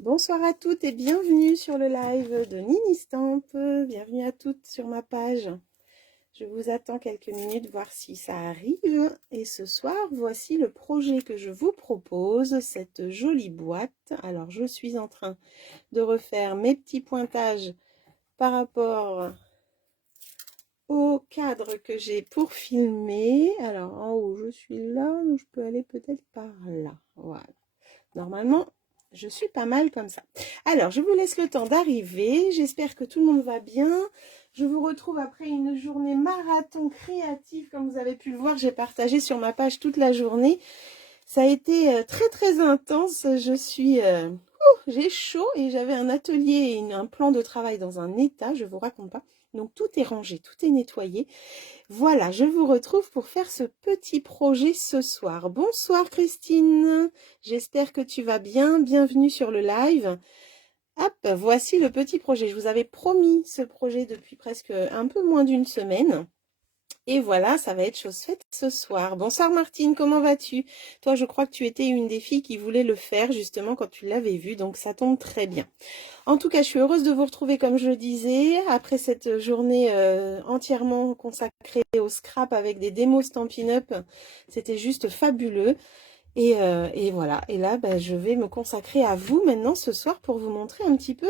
Bonsoir à toutes et bienvenue sur le live de Nini Stamp. Bienvenue à toutes sur ma page. Je vous attends quelques minutes voir si ça arrive. Et ce soir, voici le projet que je vous propose, cette jolie boîte. Alors, je suis en train de refaire mes petits pointages par rapport au cadre que j'ai pour filmer. Alors, en haut, je suis là, donc je peux aller peut-être par là. Voilà. Normalement, je suis pas mal comme ça. Alors, je vous laisse le temps d'arriver. J'espère que tout le monde va bien. Je vous retrouve après une journée marathon créative. Comme vous avez pu le voir, j'ai partagé sur ma page toute la journée. Ça a été très très intense. J'ai chaud et j'avais un atelier et un plan de travail dans un état, je vous raconte pas. Donc tout est rangé, tout est nettoyé. Voilà, je vous retrouve pour faire ce petit projet ce soir. Bonsoir Christine, j'espère que tu vas bien. Bienvenue sur le live. Hop, voici le petit projet. Je vous avais promis ce projet depuis presque un peu moins d'une semaine. Et voilà, ça va être chose faite ce soir. Bonsoir Martine, comment vas-tu? Toi, je crois que tu étais une des filles qui voulait le faire justement quand tu l'avais vu, donc ça tombe très bien. En tout cas, je suis heureuse de vous retrouver comme je le disais, après cette journée entièrement consacrée au scrap avec des démos Stampin' Up. C'était juste fabuleux. Et voilà, et là, je vais me consacrer à vous maintenant ce soir pour vous montrer un petit peu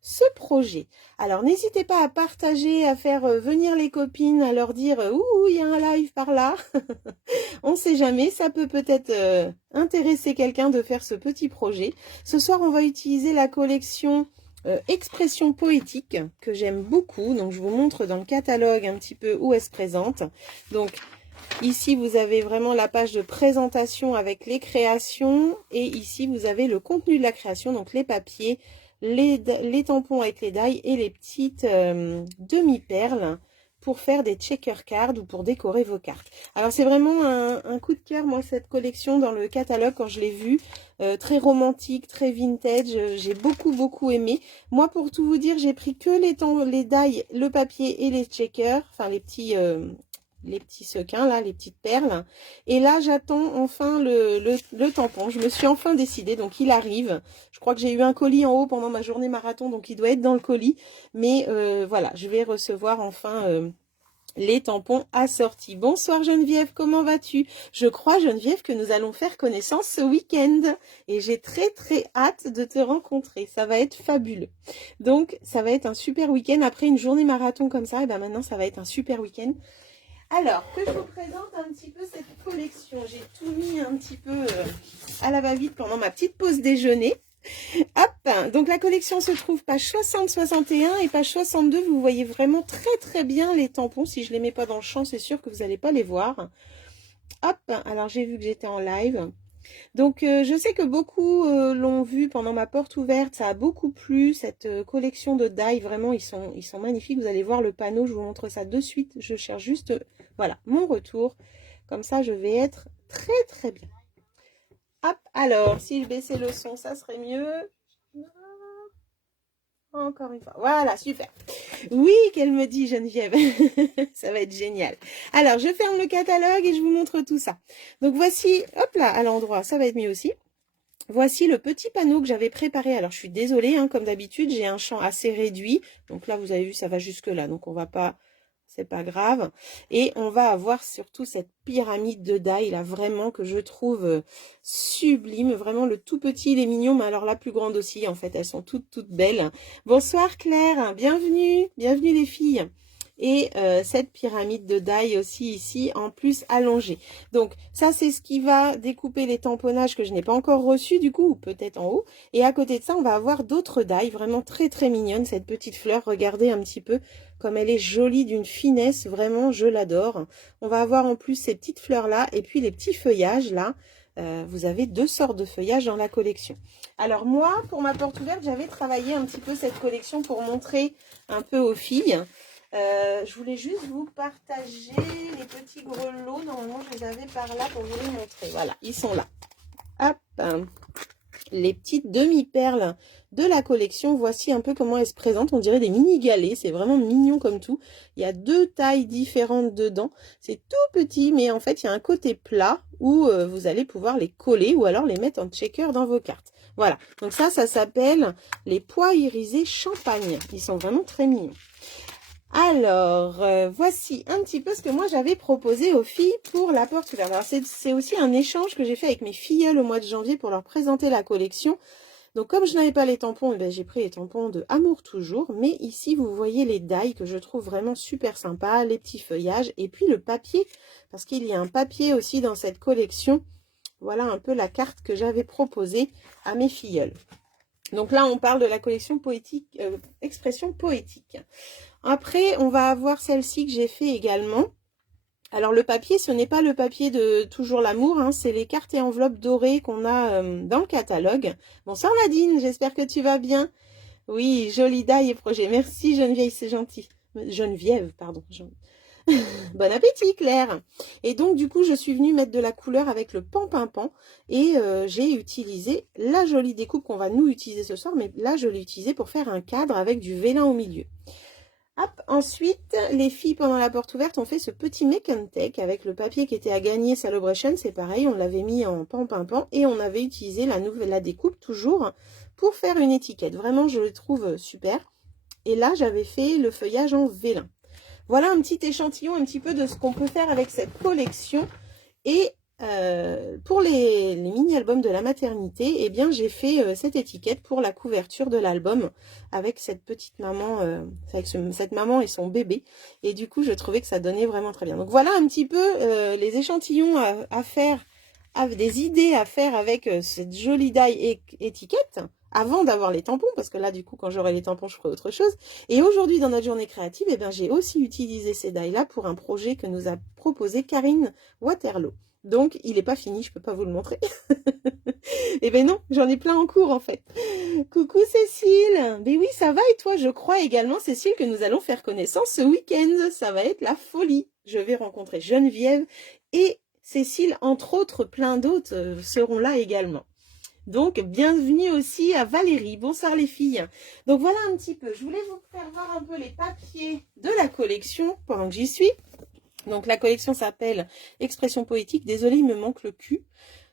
ce projet. Alors, n'hésitez pas à partager, à faire venir les copines, à leur dire « Ouh, il y a un live par là !» On ne sait jamais, ça peut peut-être intéresser quelqu'un de faire ce petit projet. Ce soir, on va utiliser la collection Expression poétique, que j'aime beaucoup. Donc, je vous montre dans le catalogue un petit peu où elle se présente. Donc, ici, vous avez vraiment la page de présentation avec les créations. Et ici, vous avez le contenu de la création, donc les papiers, les tampons avec les die et les petites demi-perles pour faire des checker cards ou pour décorer vos cartes. Alors, c'est vraiment un coup de cœur, moi, cette collection dans le catalogue quand je l'ai vue. Très romantique, très vintage. J'ai beaucoup aimé. Moi, pour tout vous dire, j'ai pris que les die, le papier et les checkers, enfin les petits sequins, là, les petites perles. Et là, j'attends enfin le tampon. Je me suis enfin décidée, donc il arrive. Je crois que j'ai eu un colis en haut pendant ma journée marathon, donc il doit être dans le colis. Mais voilà, je vais recevoir enfin les tampons assortis. Bonsoir Geneviève, comment vas-tu? Je crois, Geneviève, que nous allons faire connaissance ce week-end. Et j'ai très hâte de te rencontrer. Ça va être fabuleux. Donc, ça va être un super week-end. Après une journée marathon comme ça, et ben maintenant, ça va être un super week-end. Alors, que je vous présente un petit peu cette collection. J'ai tout mis un petit peu à la va-vite pendant ma petite pause déjeuner. Hop, donc la collection se trouve page 60-61 et page 62. Vous voyez vraiment très bien les tampons. Si je ne les mets pas dans le champ, c'est sûr que vous n'allez pas les voir. Hop, alors j'ai vu que j'étais en live. Donc, je sais que beaucoup l'ont vu pendant ma porte ouverte. Ça a beaucoup plu, cette collection de die. Vraiment, ils sont magnifiques. Vous allez voir le panneau. Je vous montre ça de suite. Je cherche juste, voilà, mon retour. Comme ça, je vais être très bien. Hop, alors, si je baissais le son, ça serait mieux. Encore une fois. Voilà, super. Oui, qu'elle me dit, Geneviève. Ça va être génial. Alors, je ferme le catalogue et je vous montre tout ça. Donc, voici, hop là, à l'endroit, ça va être mieux aussi. Voici le petit panneau que j'avais préparé. Alors, je suis désolée, hein, comme d'habitude, j'ai un champ assez réduit. Donc là, vous avez vu, ça va jusque là. Donc, on va pas, c'est pas grave. Et on va avoir surtout cette pyramide de die, là, vraiment, que je trouve sublime. Vraiment, le tout petit, il est mignon, mais alors la plus grande aussi, en fait. Elles sont toutes belles. Bonsoir, Claire. Bienvenue. Bienvenue, les filles. Et cette pyramide de die aussi ici, en plus allongée. Donc ça, c'est ce qui va découper les tamponnages que je n'ai pas encore reçus du coup, ou peut-être en haut. Et à côté de ça, on va avoir d'autres die, vraiment très mignonnes. Cette petite fleur, regardez un petit peu comme elle est jolie, d'une finesse, vraiment, je l'adore. On va avoir en plus ces petites fleurs-là, et puis les petits feuillages là. Vous avez deux sortes de feuillages dans la collection. Alors moi, pour ma porte ouverte, j'avais travaillé un petit peu cette collection pour montrer un peu aux filles. Je voulais juste vous partager les petits grelots. Normalement, je les avais par là pour vous les montrer. Voilà, ils sont là. Hop, les petites demi-perles de la collection. Voici un peu comment elles se présentent. On dirait des mini galets. C'est vraiment mignon comme tout. Il y a deux tailles différentes dedans. C'est tout petit, mais en fait, il y a un côté plat où vous allez pouvoir les coller ou alors les mettre en checker dans vos cartes. Voilà, donc ça s'appelle les pois irisés champagne. Ils sont vraiment très mignons. Alors, voici un petit peu ce que moi j'avais proposé aux filles pour la porte ouverte. Alors, c'est aussi un échange que j'ai fait avec mes filleules au mois de janvier pour leur présenter la collection. Donc, comme je n'avais pas les tampons, eh ben, j'ai pris les tampons de Amour Toujours. Mais ici, vous voyez les die que je trouve vraiment super sympa, les petits feuillages et puis le papier, parce qu'il y a un papier aussi dans cette collection. Voilà un peu la carte que j'avais proposée à mes filleules. Donc là, on parle de la collection poétique, expression poétique. Après, on va avoir celle-ci que j'ai fait également. Alors le papier, ce n'est pas le papier de Toujours l'amour, hein, c'est les cartes et enveloppes dorées qu'on a dans le catalogue. Bonsoir Nadine, j'espère que tu vas bien. Oui, joli die et projet. Merci Geneviève, c'est gentil. Geneviève, pardon. Bon appétit Claire. Et donc du coup, je suis venue mettre de la couleur avec le pan-pin-pan et j'ai utilisé la jolie découpe qu'on va nous utiliser ce soir, mais là je l'ai utilisée pour faire un cadre avec du vélin au milieu. Hop, ensuite, les filles, pendant la porte ouverte, ont fait ce petit make and take avec le papier qui était à gagner Celebration. C'est pareil, on l'avait mis en pan-pin-pan et on avait utilisé la découpe toujours pour faire une étiquette. Vraiment, je le trouve super. Et là, j'avais fait le feuillage en vélin. Voilà un petit échantillon un petit peu de ce qu'on peut faire avec cette collection. Et pour les mini-albums de la maternité, eh bien j'ai fait cette étiquette pour la couverture de l'album avec cette petite maman, cette maman et son bébé. Et du coup, je trouvais que ça donnait vraiment très bien. Donc voilà un petit peu les échantillons à faire, des idées à faire avec cette jolie die étiquette avant d'avoir les tampons, parce que là, du coup, quand j'aurai les tampons, je ferai autre chose. Et aujourd'hui, dans notre journée créative, eh bien, j'ai aussi utilisé ces die-là pour un projet que nous a proposé Karine Waterloo. Donc, il n'est pas fini, je ne peux pas vous le montrer. Eh ben non, j'en ai plein en cours, en fait. Coucou Cécile. Mais oui, ça va et toi? Je crois également, Cécile, que nous allons faire connaissance ce week-end. Ça va être la folie. Je vais rencontrer Geneviève et Cécile, entre autres, plein d'autres seront là également. Donc, bienvenue aussi à Valérie. Bonsoir les filles. Donc, voilà un petit peu. Je voulais vous faire voir un peu les papiers de la collection pendant que j'y suis. Donc, la collection s'appelle Expression poétique. Désolée, il me manque le cul.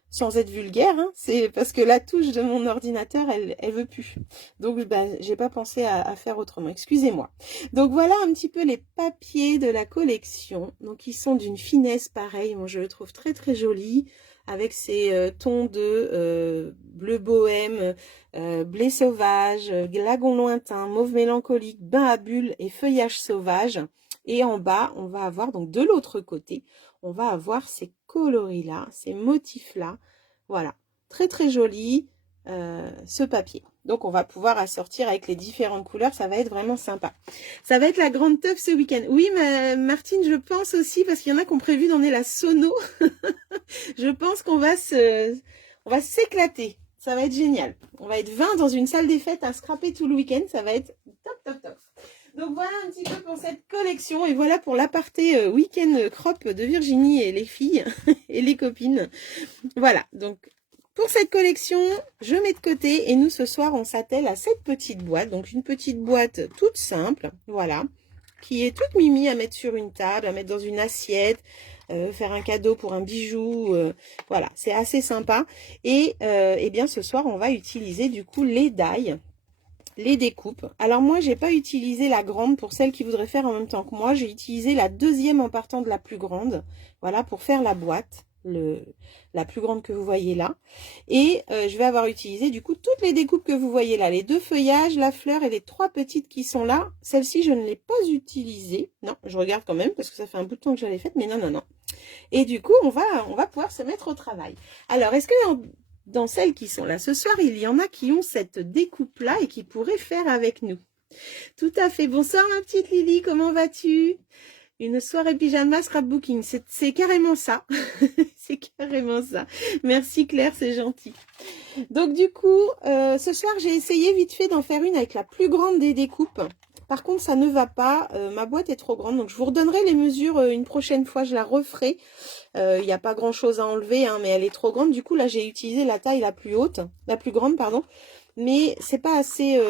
Sans être vulgaire, hein. C'est parce que la touche de mon ordinateur, elle veut plus. Donc, j'ai pas pensé à faire autrement. Excusez-moi. Donc, voilà un petit peu les papiers de la collection. Donc, ils sont d'une finesse pareille. Moi, je le trouve très, très joli. Avec ces tons de bleu bohème, blé sauvage, lagon lointain, mauve mélancolique, bain à bulles et feuillage sauvage. Et en bas, on va avoir, donc de l'autre côté, on va avoir ces coloris-là, ces motifs-là. Voilà, très très joli ce papier. Donc, on va pouvoir assortir avec les différentes couleurs. Ça va être vraiment sympa. Ça va être la grande teuf ce week-end. Oui, Martine, je pense aussi, parce qu'il y en a qui ont prévu d'emmener la sono. Je pense qu'on va s'éclater. Ça va être génial. On va être 20 dans une salle des fêtes à scraper tout le week-end. Ça va être top, top, top. Donc, voilà un petit peu pour cette collection. Et voilà pour l'aparté week-end crop de Virginie et les filles et les copines. Voilà, donc... Pour cette collection, je mets de côté et nous ce soir on s'attelle à cette petite boîte. Donc une petite boîte toute simple, voilà, qui est toute mimi à mettre sur une table, à mettre dans une assiette, faire un cadeau pour un bijou, voilà, c'est assez sympa. Et eh bien ce soir on va utiliser du coup les die, les découpes. Alors moi j'ai pas utilisé la grande pour celles qui voudraient faire en même temps que moi, j'ai utilisé la deuxième en partant de la plus grande, voilà, pour faire la boîte. La plus grande que vous voyez là, et je vais avoir utilisé du coup toutes les découpes que vous voyez là, les deux feuillages, la fleur et les trois petites qui sont là. Celle-ci je ne l'ai pas utilisée, non, je regarde quand même parce que ça fait un bout de temps que je l'ai faite, mais non, et du coup on va pouvoir se mettre au travail. Alors est-ce que dans celles qui sont là ce soir, il y en a qui ont cette découpe là et qui pourraient faire avec nous? Tout à fait. Bonsoir ma petite Lily, comment vas-tu? Une soirée pyjama scrapbooking, c'est carrément ça. C'est carrément ça. Merci Claire, c'est gentil. Donc du coup, ce soir, j'ai essayé vite fait d'en faire une avec la plus grande des découpes. Par contre, ça ne va pas. Ma boîte est trop grande. Donc je vous redonnerai les mesures une prochaine fois. Je la referai. Il n'y a pas grand-chose à enlever, hein, mais elle est trop grande. Du coup, là, j'ai utilisé la taille la plus haute. La plus grande, pardon. Mais c'est pas assez,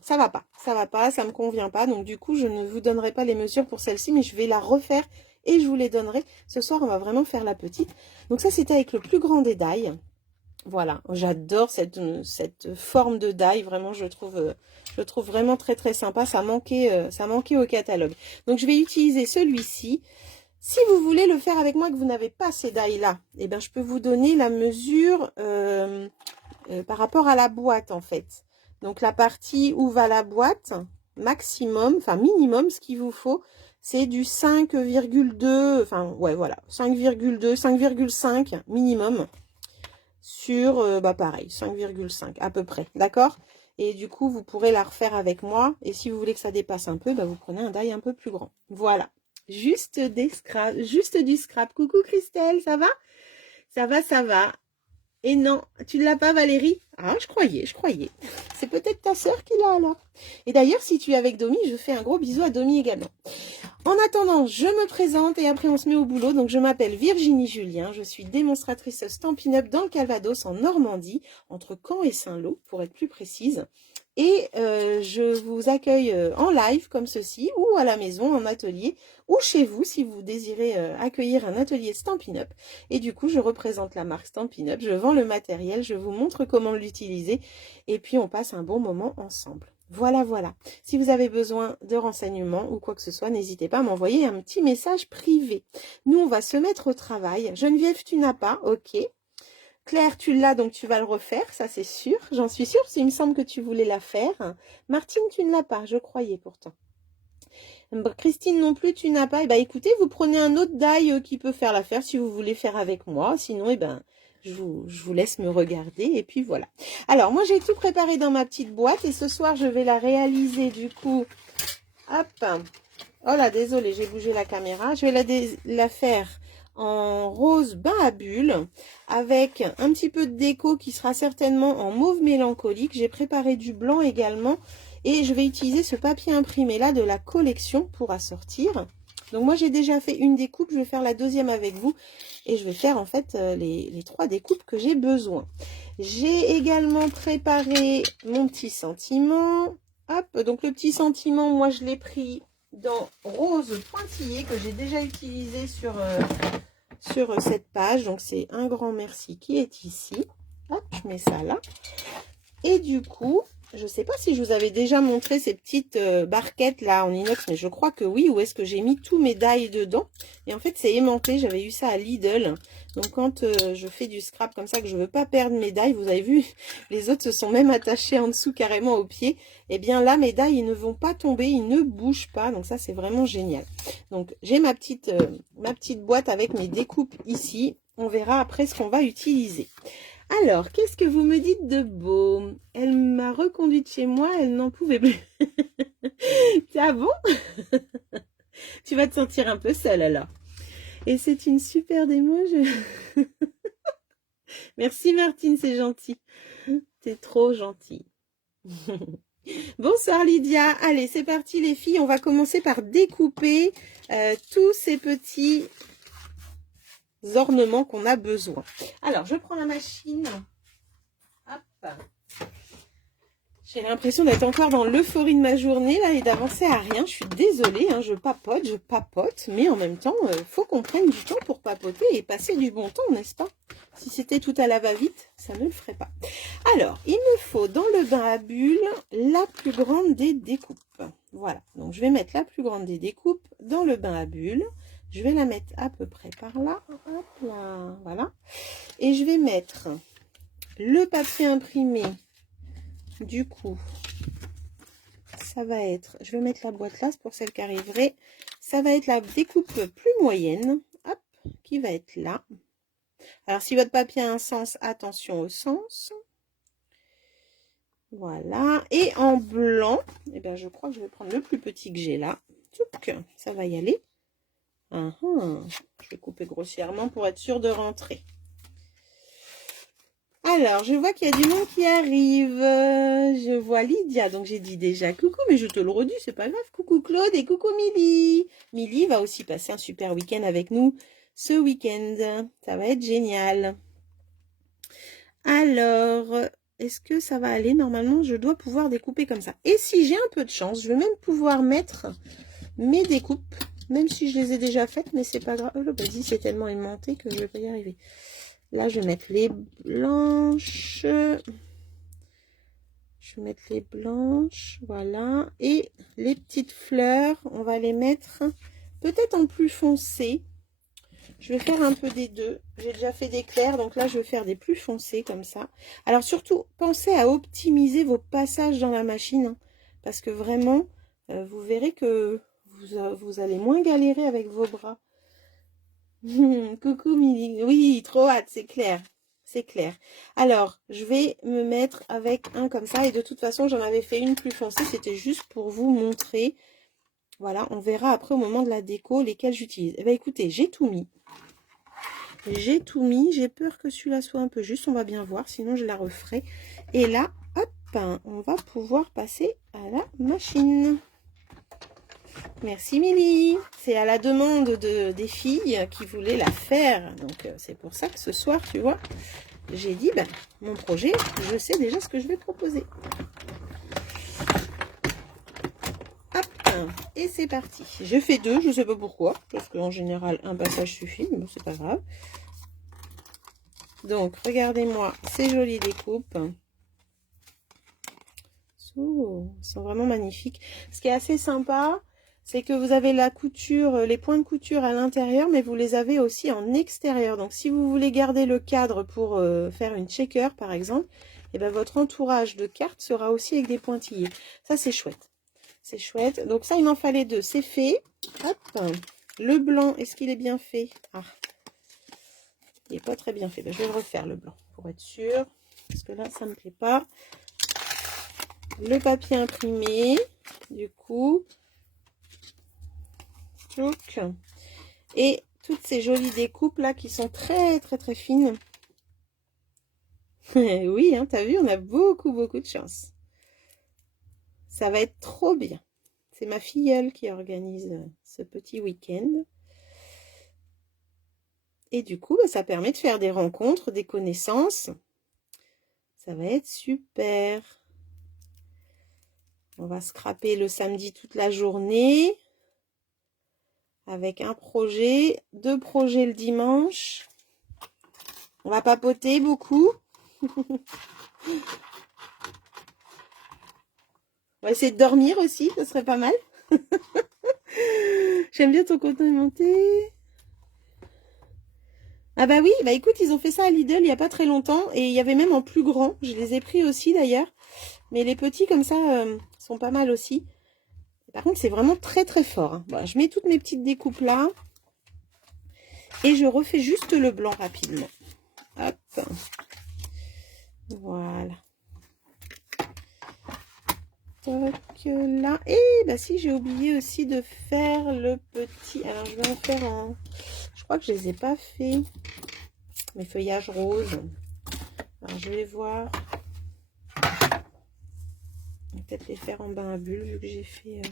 ça va pas, ça me convient pas. Donc du coup, je ne vous donnerai pas les mesures pour celle-ci, mais je vais la refaire et je vous les donnerai. Ce soir, on va vraiment faire la petite. Donc ça, c'était avec le plus grand des die. Voilà, j'adore cette forme de die, vraiment je trouve vraiment très très sympa, ça manquait au catalogue. Donc je vais utiliser celui-ci. Si vous voulez le faire avec moi, que vous n'avez pas ces die là, eh ben, je peux vous donner la mesure par rapport à la boîte en fait. Donc la partie où va la boîte, maximum, enfin minimum, ce qu'il vous faut, c'est du 5,2, enfin ouais voilà, 5,2, 5,5 minimum sur, bah pareil, 5,5 à peu près, d'accord? Et du coup, vous pourrez la refaire avec moi. Et si vous voulez que ça dépasse un peu, bah vous prenez un die un peu plus grand. Voilà. Juste du scrap. Coucou Christelle, ça va? Ça va, ça va. Et non, tu ne l'as pas Valérie? Ah, je croyais. C'est peut-être ta sœur qui l'a alors. Et d'ailleurs, si tu es avec Domi, je fais un gros bisou à Domi également. En attendant, je me présente et après on se met au boulot. Donc je m'appelle Virginie Julien, je suis démonstratrice Stampin' Up dans le Calvados en Normandie, entre Caen et Saint-Lô pour être plus précise. Et je vous accueille en live comme ceci, ou à la maison, en atelier, ou chez vous si vous désirez accueillir un atelier Stampin' Up. Et du coup, je représente la marque Stampin' Up, je vends le matériel, je vous montre comment l'utiliser, et puis on passe un bon moment ensemble. Voilà, voilà. Si vous avez besoin de renseignements ou quoi que ce soit, n'hésitez pas à m'envoyer un petit message privé. Nous, on va se mettre au travail. Geneviève, tu n'as pas, ok. Claire, tu l'as, donc tu vas le refaire, ça c'est sûr. J'en suis sûre, il me semble que tu voulais la faire. Martine, tu ne l'as pas, je croyais pourtant. Christine non plus, tu n'as pas. Eh ben, écoutez, vous prenez un autre die qui peut faire l'affaire si vous voulez faire avec moi. Sinon, eh ben, je vous laisse me regarder. Et puis voilà. Alors, moi, j'ai tout préparé dans ma petite boîte. Et ce soir, je vais la réaliser du coup. Hop. Oh là, désolé, j'ai bougé la caméra. Je vais la faire en rose bain à bulles avec un petit peu de déco qui sera certainement en mauve mélancolique. J'ai préparé du blanc également et je vais utiliser ce papier imprimé là de la collection pour assortir. Donc moi j'ai déjà fait une découpe, je vais faire la deuxième avec vous et je vais faire en fait les 3 découpes que j'ai besoin. J'ai également préparé mon petit sentiment. Hop, donc le petit sentiment, moi je l'ai pris dans rose pointillé que j'ai déjà utilisé sur cette page. Donc c'est un grand merci qui est ici. Hop, je mets ça là. Et du coup, je ne sais pas si je vous avais déjà montré ces petites barquettes là en inox, mais je crois que oui. Où est-ce que j'ai mis tous mes die dedans? Et en fait, c'est aimanté. J'avais eu ça à Lidl. Donc quand je fais du scrap comme ça, que je veux pas perdre mes die, vous avez vu, les autres se sont même attachés en dessous carrément au pied. Et bien là, mes die, ils ne vont pas tomber, ils ne bougent pas. Donc ça, c'est vraiment génial. Donc j'ai ma petite boîte avec mes découpes ici. On verra après ce qu'on va utiliser. Alors, qu'est-ce que vous me dites de beau? Elle m'a reconduite chez moi, elle n'en pouvait plus. Ah bon? Tu vas te sentir un peu seule alors. Et c'est une super démo. Merci Martine, c'est gentil. T'es trop gentille. Bonsoir Lydia. Allez, c'est parti les filles. On va commencer par découper tous ces petits ornements qu'on a besoin. Alors, je prends la machine. Hop. J'ai l'impression d'être encore dans l'euphorie de ma journée là et d'avancer à rien. Je suis désolée, hein, je papote, mais en même temps, faut qu'on prenne du temps pour papoter et passer du bon temps, n'est-ce pas? Si c'était tout à la va-vite, ça ne le ferait pas. Alors, il me faut dans le bain à bulles la plus grande des découpes. Voilà, donc je vais mettre la plus grande des découpes dans le bain à bulles. Je vais la mettre à peu près par là. Hop là, voilà. Et je vais mettre le papier imprimé. Du coup, ça va être, je vais mettre la boîte là, c'est pour celle qui arriverait. Ça va être la découpe plus moyenne, hop, qui va être là. Alors, si votre papier a un sens, attention au sens. Voilà. Et en blanc, eh bien, je crois que je vais prendre le plus petit que j'ai là. Tchouk, ça va y aller. Je vais couper grossièrement pour être sûre de rentrer. Alors, je vois qu'il y a du monde qui arrive. Je vois Lydia, donc j'ai dit déjà coucou, mais je te le redis, c'est pas grave. Coucou Claude et coucou Milly. Milly va aussi passer un super week-end avec nous ce week-end. Ça va être génial. Alors, est-ce que ça va aller? Normalement, je dois pouvoir découper comme ça. Et si j'ai un peu de chance, je vais même pouvoir mettre mes découpes, même si je les ai déjà faites, mais c'est pas grave. Oh, vas-y, c'est tellement aimanté que je vais pas y arriver. Là, je vais mettre les blanches. Je vais mettre les blanches, voilà. Et les petites fleurs, on va les mettre peut-être en plus foncé. Je vais faire un peu des deux. J'ai déjà fait des clairs, donc là, je vais faire des plus foncés comme ça. Alors, surtout, pensez à optimiser vos passages dans la machine, hein, parce que vraiment, vous verrez que vous allez moins galérer avec vos bras. Coucou, Milly. Oui, trop hâte, c'est clair. C'est clair. Alors, je vais me mettre avec un comme ça. Et de toute façon, j'en avais fait une plus foncée. C'était juste pour vous montrer. Voilà, on verra après au moment de la déco lesquels j'utilise. Eh bien, écoutez, j'ai tout mis. J'ai tout mis. J'ai peur que celui-là soit un peu juste. On va bien voir, sinon je la referai. Et là, hop, on va pouvoir passer à la machine. Merci Milly. C'est à la demande des filles qui voulaient la faire. Donc, c'est pour ça que ce soir, tu vois, j'ai dit, ben, mon projet, je sais déjà ce que je vais proposer. Hop, et c'est parti. Je fais deux, je sais pas pourquoi, parce qu'en général, un passage suffit, mais bon, c'est pas grave. Donc, regardez-moi ces jolies découpes. Oh, ils sont vraiment magnifiques. Ce qui est assez sympa, c'est que vous avez la couture, les points de couture à l'intérieur, mais vous les avez aussi en extérieur. Donc, si vous voulez garder le cadre pour faire une checker, par exemple, et ben votre entourage de cartes sera aussi avec des pointillés. Ça, c'est chouette. C'est chouette. Donc, ça, il m'en fallait deux. C'est fait. Hop. Le blanc, est-ce qu'il est bien fait? Ah, il n'est pas très bien fait. Ben, je vais le refaire, le blanc, pour être sûr. Parce que là, ça ne me plaît pas. Le papier imprimé, du coup. Et toutes ces jolies découpes là qui sont très fines. Oui, hein, t'as vu, on a beaucoup de chance. Ça va être trop bien. C'est ma filleule qui organise ce petit week-end. Et du coup, bah, ça permet de faire des rencontres, des connaissances. Ça va être super. On va scraper le samedi toute la journée. Avec un projet, deux projets le dimanche. On va papoter beaucoup. On va essayer de dormir aussi, ça serait pas mal. J'aime bien ton coton aimanté. Ah bah oui, bah écoute, ils ont fait ça à Lidl il n'y a pas très longtemps. Et il y avait même en plus grand. Je les ai pris aussi d'ailleurs. Mais les petits comme ça sont pas mal aussi. Par contre, c'est vraiment très fort. Hein. Bon, je mets toutes mes petites découpes là. Et je refais juste le blanc rapidement. Hop. Voilà. Donc là. Et bah si, j'ai oublié aussi de faire le petit. Alors, je vais en faire en... Je crois que je les ai pas fait. Mes feuillages roses. Alors, je vais voir. Peut-être les faire en bain à bulles vu que j'ai fait...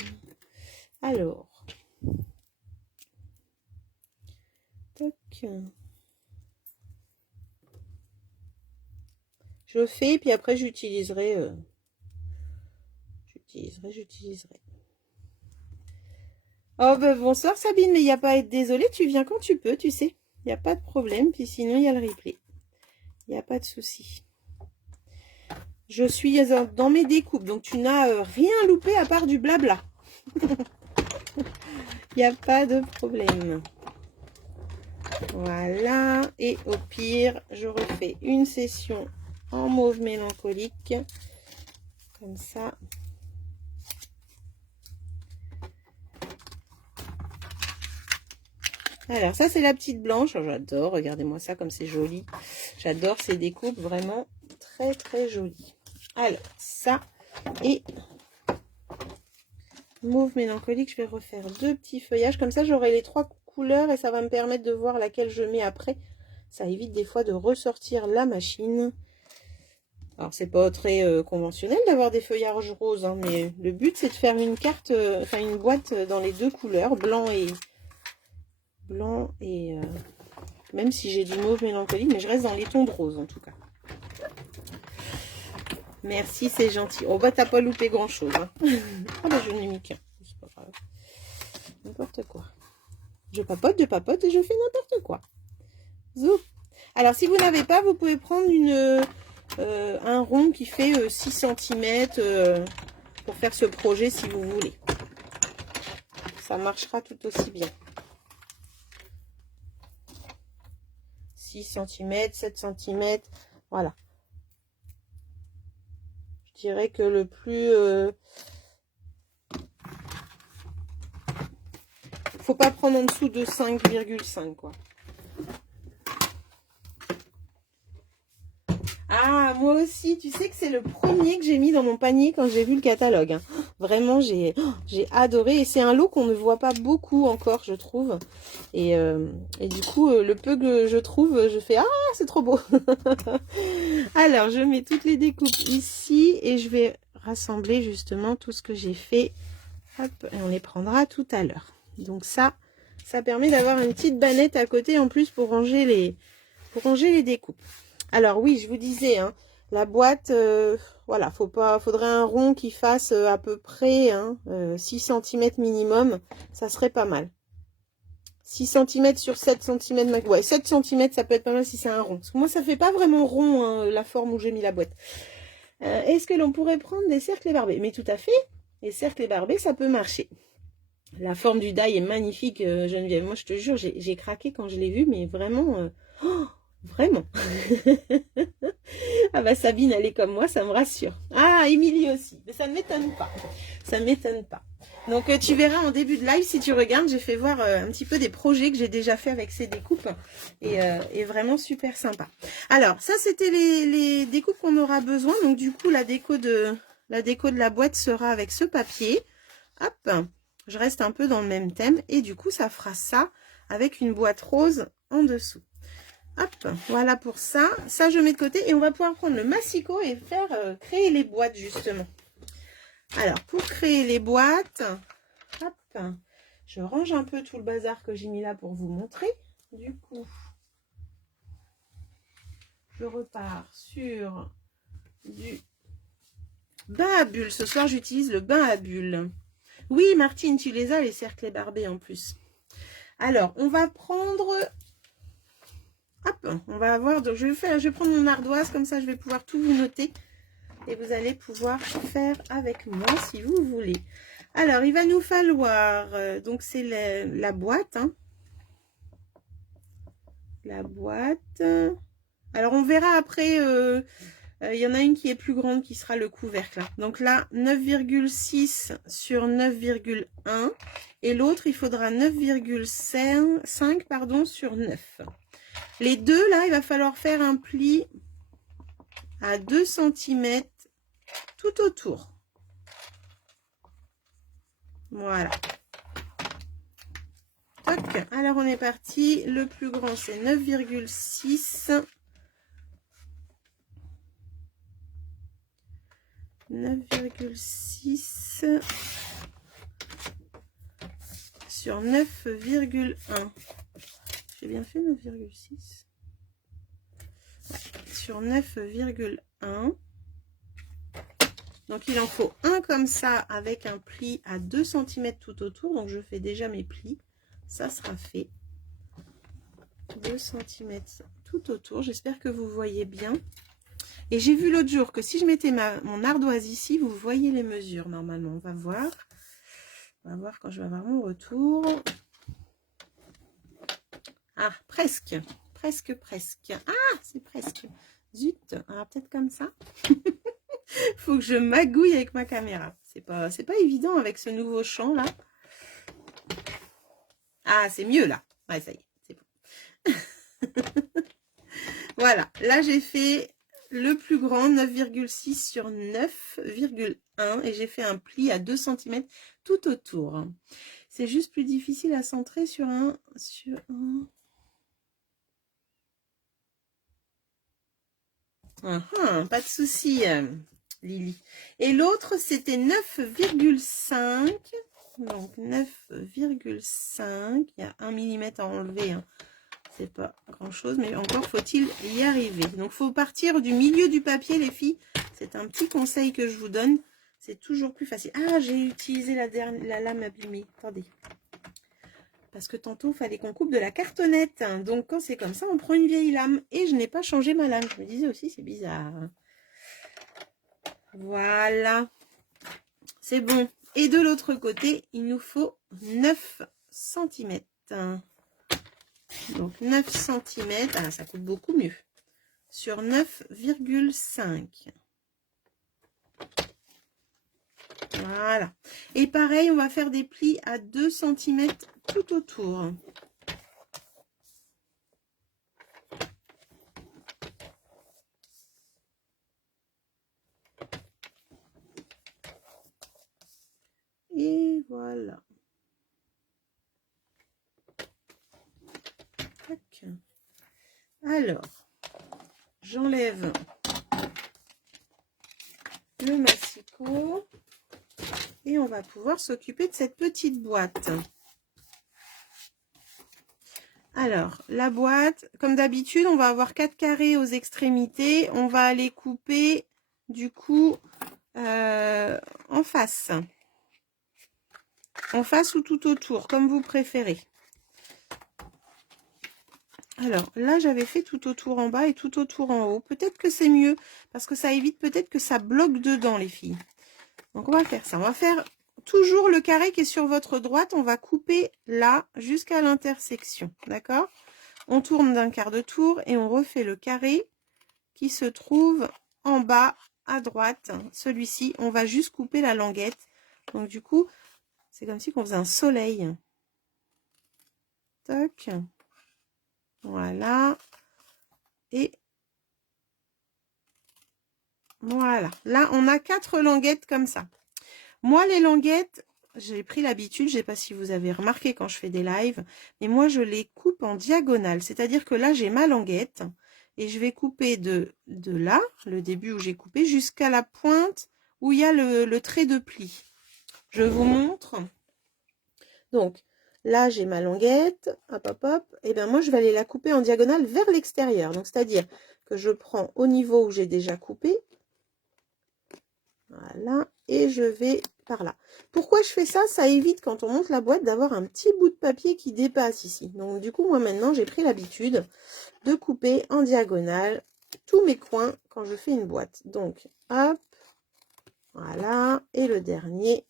Alors. Toc. Je fais, puis après j'utiliserai... J'utiliserai. Oh ben bonsoir Sabine, mais il n'y a pas à être désolée, tu viens quand tu peux, tu sais. Il n'y a pas de problème, puis sinon il y a le replay. Il n'y a pas de souci. Je suis dans mes découpes, donc tu n'as rien loupé à part du blabla. Il n'y a pas de problème. Voilà, et au pire, je refais une session en mauve mélancolique. Comme ça. Alors, ça, c'est la petite blanche. J'adore. Regardez-moi ça, comme c'est joli. J'adore ces découpes. Vraiment très jolies. Alors, ça. Et mauve mélancolique. Je vais refaire deux petits feuillages. Comme ça, j'aurai les trois couleurs. Et ça va me permettre de voir laquelle je mets après. Ça évite des fois de ressortir la machine. Alors, c'est pas très conventionnel d'avoir des feuillages roses. Hein, mais le but, c'est de faire une carte, enfin une boîte dans les deux couleurs. Blanc et même si j'ai du mauve mélancolique, mais je reste dans les tons de rose en tout cas. Merci, c'est gentil. Oh bah t'as pas loupé grand chose. Hein. Ah bah je n'ai mis qu'un, c'est pas grave. N'importe quoi. Je papote et je fais n'importe quoi. Zou. Alors, si vous n'avez pas, vous pouvez prendre un rond qui fait 6 cm pour faire ce projet si vous voulez. Ça marchera tout aussi bien. 6 cm, 7 cm, voilà. Je dirais que le plus... faut pas prendre en dessous de 5,5 quoi. Ah, moi aussi, tu sais que c'est le premier que j'ai mis dans mon panier quand j'ai vu le catalogue. Hein. Vraiment, j'ai adoré. Et c'est un lot qu'on ne voit pas beaucoup encore, je trouve. Et du coup, le peu que je trouve, je fais « Ah, c'est trop beau !» Alors, je mets toutes les découpes ici et je vais rassembler justement tout ce que j'ai fait. Hop, et on les prendra tout à l'heure. Donc ça permet d'avoir une petite bannette à côté en plus pour ranger les découpes. Alors oui, je vous disais, hein, la boîte, voilà, faudrait un rond qui fasse à peu près 6 cm minimum, ça serait pas mal. 6 cm sur 7 cm, ouais, 7 cm, ça peut être pas mal si c'est un rond. Parce que moi, ça fait pas vraiment rond, hein, la forme où j'ai mis la boîte. Est-ce que l'on pourrait prendre des cercles barbés? Mais tout à fait, les cercles barbés, ça peut marcher. La forme du die est magnifique, Geneviève. Moi, je te jure, j'ai craqué quand je l'ai vu, mais vraiment... Vraiment. Ah bah Sabine, elle est comme moi, ça me rassure. Ah, Émilie aussi. Mais ça ne m'étonne pas. Ça ne m'étonne pas. Donc tu verras en début de live, si tu regardes, j'ai fait voir un petit peu des projets que j'ai déjà fait avec ces découpes. Et vraiment super sympa. Alors, ça c'était les découpes qu'on aura besoin. Donc du coup, la déco de la boîte sera avec ce papier. Hop, je reste un peu dans le même thème. Et du coup, ça fera ça avec une boîte rose en dessous. Hop, voilà pour ça. Ça, je mets de côté et on va pouvoir prendre le massicot et faire créer les boîtes, justement. Alors, pour créer les boîtes, hop, je range un peu tout le bazar que j'ai mis là pour vous montrer. Du coup, je repars sur du bain à bulles. Ce soir, j'utilise le bain à bulles. Oui, Martine, tu les as, les cercles barbés en plus. Alors, on va prendre... Hop, on va avoir, donc je vais prendre mon ardoise, comme ça je vais pouvoir tout vous noter. Et vous allez pouvoir faire avec moi si vous voulez. Alors, il va nous falloir, donc c'est la boîte. Hein. La boîte. Alors, on verra après, il y en a une qui est plus grande qui sera le couvercle. Là. Donc là, 9,6 sur 9,1. Et l'autre, il faudra 9,5 pardon, sur 9. Les deux, là, il va falloir faire un pli à 2 cm tout autour. Voilà. Toc. Alors, on est parti. Le plus grand, c'est 9,6. 9,6 sur 9,1. J'ai bien fait 9,6 sur 9,1. Donc, il en faut un comme ça avec un pli à 2 cm tout autour. Donc, je fais déjà mes plis. Ça sera fait. 2 cm tout autour. J'espère que vous voyez bien. Et j'ai vu l'autre jour que si je mettais mon ardoise ici, vous voyez les mesures normalement. On va voir. On va voir quand je vais avoir mon retour. Ah, presque. Presque, presque. Ah, c'est presque. Zut. Alors, peut-être comme ça. Faut que je magouille avec ma caméra. C'est pas évident avec ce nouveau champ là. Ah, c'est mieux là. Ouais, ça y est, c'est bon. Voilà, là j'ai fait le plus grand, 9,6 sur 9,1 et j'ai fait un pli à 2 cm tout autour. C'est juste plus difficile à centrer sur un... Pas de souci, Lily. Et l'autre, c'était 9,5. Donc 9,5. Il y a 1 mm à enlever. Hein. C'est pas grand chose, mais encore faut-il y arriver. Donc, il faut partir du milieu du papier, les filles. C'est un petit conseil que je vous donne. C'est toujours plus facile. Ah, j'ai utilisé la lame abîmée. Attendez. Parce que tantôt, il fallait qu'on coupe de la cartonnette. Donc, quand c'est comme ça, on prend une vieille lame. Et je n'ai pas changé ma lame. Je me disais aussi, c'est bizarre. Voilà. C'est bon. Et de l'autre côté, il nous faut 9 cm. Donc, 9 cm. Ah, ça coupe beaucoup mieux. Sur 9,5. Voilà. Et pareil, on va faire des plis à 2 cm tout autour. Et voilà. Tac. Alors, j'enlève le massicot et on va pouvoir s'occuper de cette petite boîte. Alors, la boîte, comme d'habitude, on va avoir 4 carrés aux extrémités. On va aller couper, du coup, en face. En face ou tout autour, comme vous préférez. Alors, là, j'avais fait tout autour en bas et tout autour en haut. Peut-être que c'est mieux, parce que ça évite peut-être que ça bloque dedans, les filles. Donc, on va faire ça. On va faire toujours le carré qui est sur votre droite. On va couper là, jusqu'à l'intersection. D'accord? On tourne d'un quart de tour et on refait le carré qui se trouve en bas à droite. Celui-ci, on va juste couper la languette. Donc, du coup, c'est comme si on faisait un soleil. Toc. Voilà. Et voilà. Là, on a 4 languettes comme ça. Moi, les languettes, j'ai pris l'habitude, je ne sais pas si vous avez remarqué quand je fais des lives, mais moi, je les coupe en diagonale. C'est-à-dire que là, j'ai ma languette et je vais couper de là, le début où j'ai coupé, jusqu'à la pointe où il y a le trait de pli. Je vous montre. Donc, là, j'ai ma languette, hop, hop, hop, et bien moi, je vais aller la couper en diagonale vers l'extérieur. Donc, c'est-à-dire que je prends au niveau où j'ai déjà coupé, voilà, et je vais par là. Pourquoi je fais ça? Ça évite, quand on monte la boîte, d'avoir un petit bout de papier qui dépasse ici. Donc, du coup, moi, maintenant, j'ai pris l'habitude de couper en diagonale tous mes coins quand je fais une boîte. Donc, hop, voilà, et le dernier,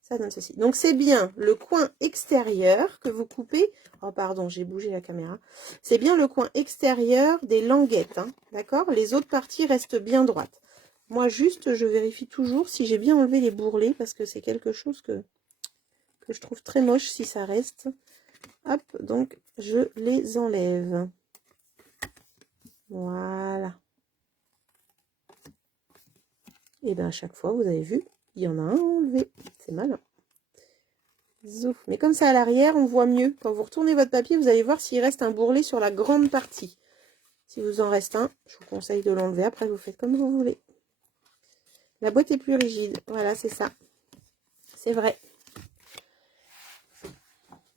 ça donne ceci. Donc, c'est bien le coin extérieur que vous coupez. Oh, pardon, j'ai bougé la caméra. C'est bien le coin extérieur des languettes, hein, d'accord? Les autres parties restent bien droites. Moi, juste, je vérifie toujours si j'ai bien enlevé les bourrelets, parce que c'est quelque chose que je trouve très moche si ça reste. Hop, donc, je les enlève. Voilà. Et bien, à chaque fois, vous avez vu, il y en a un enlevé. C'est malin. Zouf. Mais comme c'est à l'arrière, on voit mieux. Quand vous retournez votre papier, vous allez voir s'il reste un bourrelet sur la grande partie. Si vous en reste un, je vous conseille de l'enlever. Après, vous faites comme vous voulez. La boîte est plus rigide. Voilà, c'est ça. C'est vrai.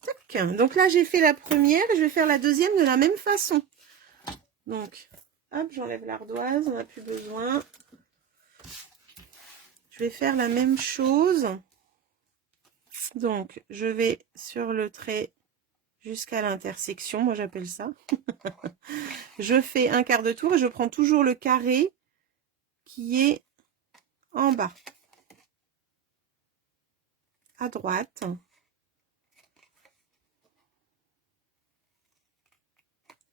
Tac. Donc là, j'ai fait la première et je vais faire la deuxième de la même façon. Donc, hop, j'enlève l'ardoise. On n'a plus besoin. Je vais faire la même chose. Donc, je vais sur le trait jusqu'à l'intersection. Moi, j'appelle ça. Je fais un quart de tour et je prends toujours le carré qui est en bas, à droite.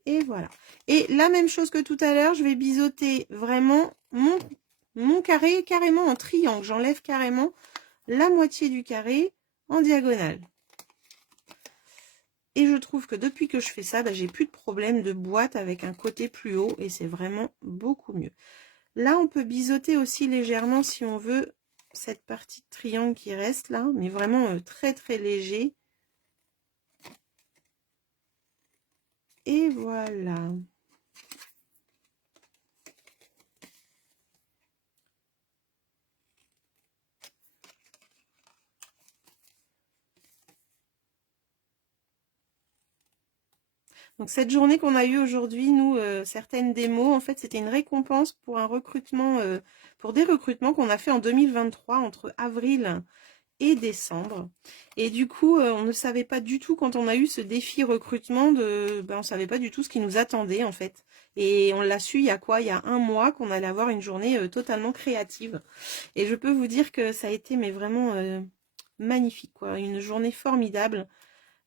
Et voilà. Et la même chose que tout à l'heure, je vais biseauter vraiment mon carré carrément en triangle. J'enlève carrément la moitié du carré en diagonale. Et je trouve que depuis que je fais ça, j'ai plus de problème de boîte avec un côté plus haut et c'est vraiment beaucoup mieux. Là, on peut biseauter aussi légèrement si on veut cette partie de triangle qui reste là, mais vraiment très très léger. Et voilà. Donc cette journée qu'on a eue aujourd'hui, nous, certaines démos, en fait, c'était une récompense pour un recrutement, pour des recrutements qu'on a fait en 2023 entre avril et décembre. Et du coup, on ne savait pas du tout quand on a eu ce défi recrutement, on ne savait pas du tout ce qui nous attendait en fait. Et on l'a su il y a quoi? Il y a un mois qu'on allait avoir une journée totalement créative. Et je peux vous dire que ça a été mais vraiment magnifique, quoi. Une journée formidable.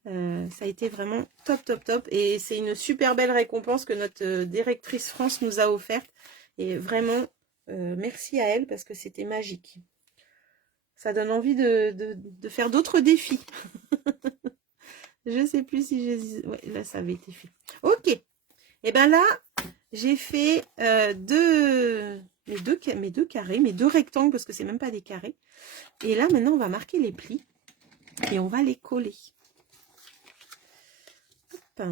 Ça a été vraiment top, top, top. Et c'est une super belle récompense que notre directrice France nous a offerte. Et vraiment, merci à elle parce que c'était magique. Ça donne envie de faire d'autres défis. Je sais plus si j'ai... Ouais, là, ça avait été fait. Ok. Et bien là, j'ai fait mes deux carrés, mes deux rectangles, parce que c'est même pas des carrés. Et là, maintenant, on va marquer les plis. Et on va les coller. Hop.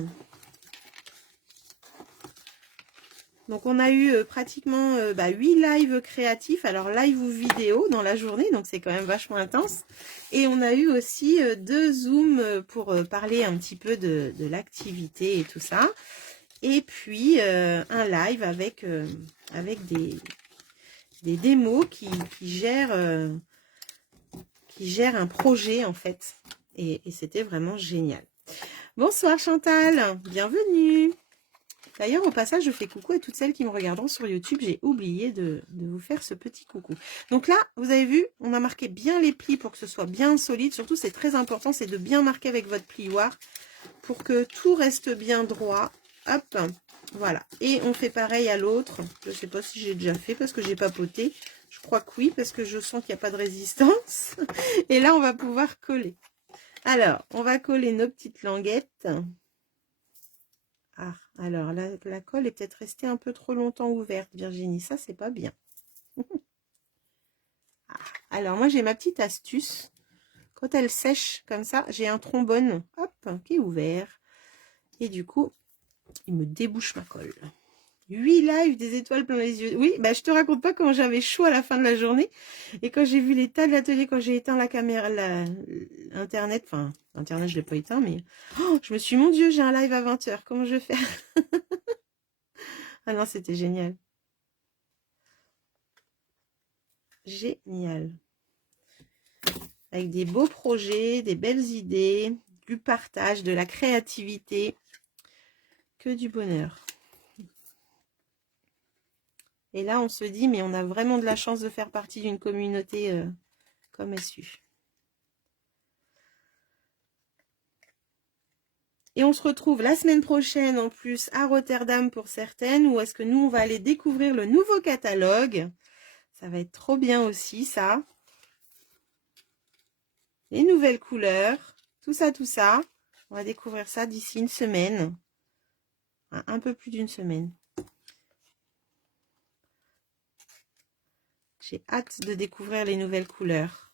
Donc, on a eu pratiquement 8 lives créatifs. Alors, live ou vidéo dans la journée. Donc, c'est quand même vachement intense. Et on a eu aussi 2 Zooms pour parler un petit peu de l'activité et tout ça. Et puis, un live avec des démos qui gèrent un projet, en fait. Et c'était vraiment génial. Bonsoir Chantal, bienvenue. D'ailleurs, au passage, je fais coucou à toutes celles qui me regarderont sur YouTube. J'ai oublié de vous faire ce petit coucou. Donc là, vous avez vu, on a marqué bien les plis pour que ce soit bien solide. Surtout, c'est très important, c'est de bien marquer avec votre plioir pour que tout reste bien droit. Hop, voilà. Et on fait pareil à l'autre. Je ne sais pas si j'ai déjà fait parce que j'ai papoté. Je crois que oui, parce que je sens qu'il n'y a pas de résistance. Et là, on va pouvoir coller. Alors, on va coller nos petites languettes. Ah, alors la colle est peut-être restée un peu trop longtemps ouverte, Virginie. Ça, c'est pas bien. Ah, alors, moi, j'ai ma petite astuce. Quand elle sèche comme ça, j'ai un trombone, hop, qui est ouvert. Et du coup, il me débouche ma colle. 8 lives, des étoiles plein les yeux. Oui, bah, je te raconte pas comment j'avais chaud à la fin de la journée. Et quand j'ai vu l'état de l'atelier, quand j'ai éteint la caméra, Internet, enfin, Internet, je l'ai pas éteint, mais je me suis dit, mon Dieu, j'ai un live à 20 h. Comment je vais faire? Ah non, c'était génial. Génial. Avec des beaux projets, des belles idées, du partage, de la créativité. Que du bonheur. Et là, on se dit, mais on a vraiment de la chance de faire partie d'une communauté comme SU. Et on se retrouve la semaine prochaine en plus à Rotterdam pour certaines, où est-ce que nous, on va aller découvrir le nouveau catalogue. Ça va être trop bien aussi, ça. Les nouvelles couleurs, tout ça, tout ça. On va découvrir ça d'ici une semaine. Un peu plus d'une semaine. J'ai hâte de découvrir les nouvelles couleurs.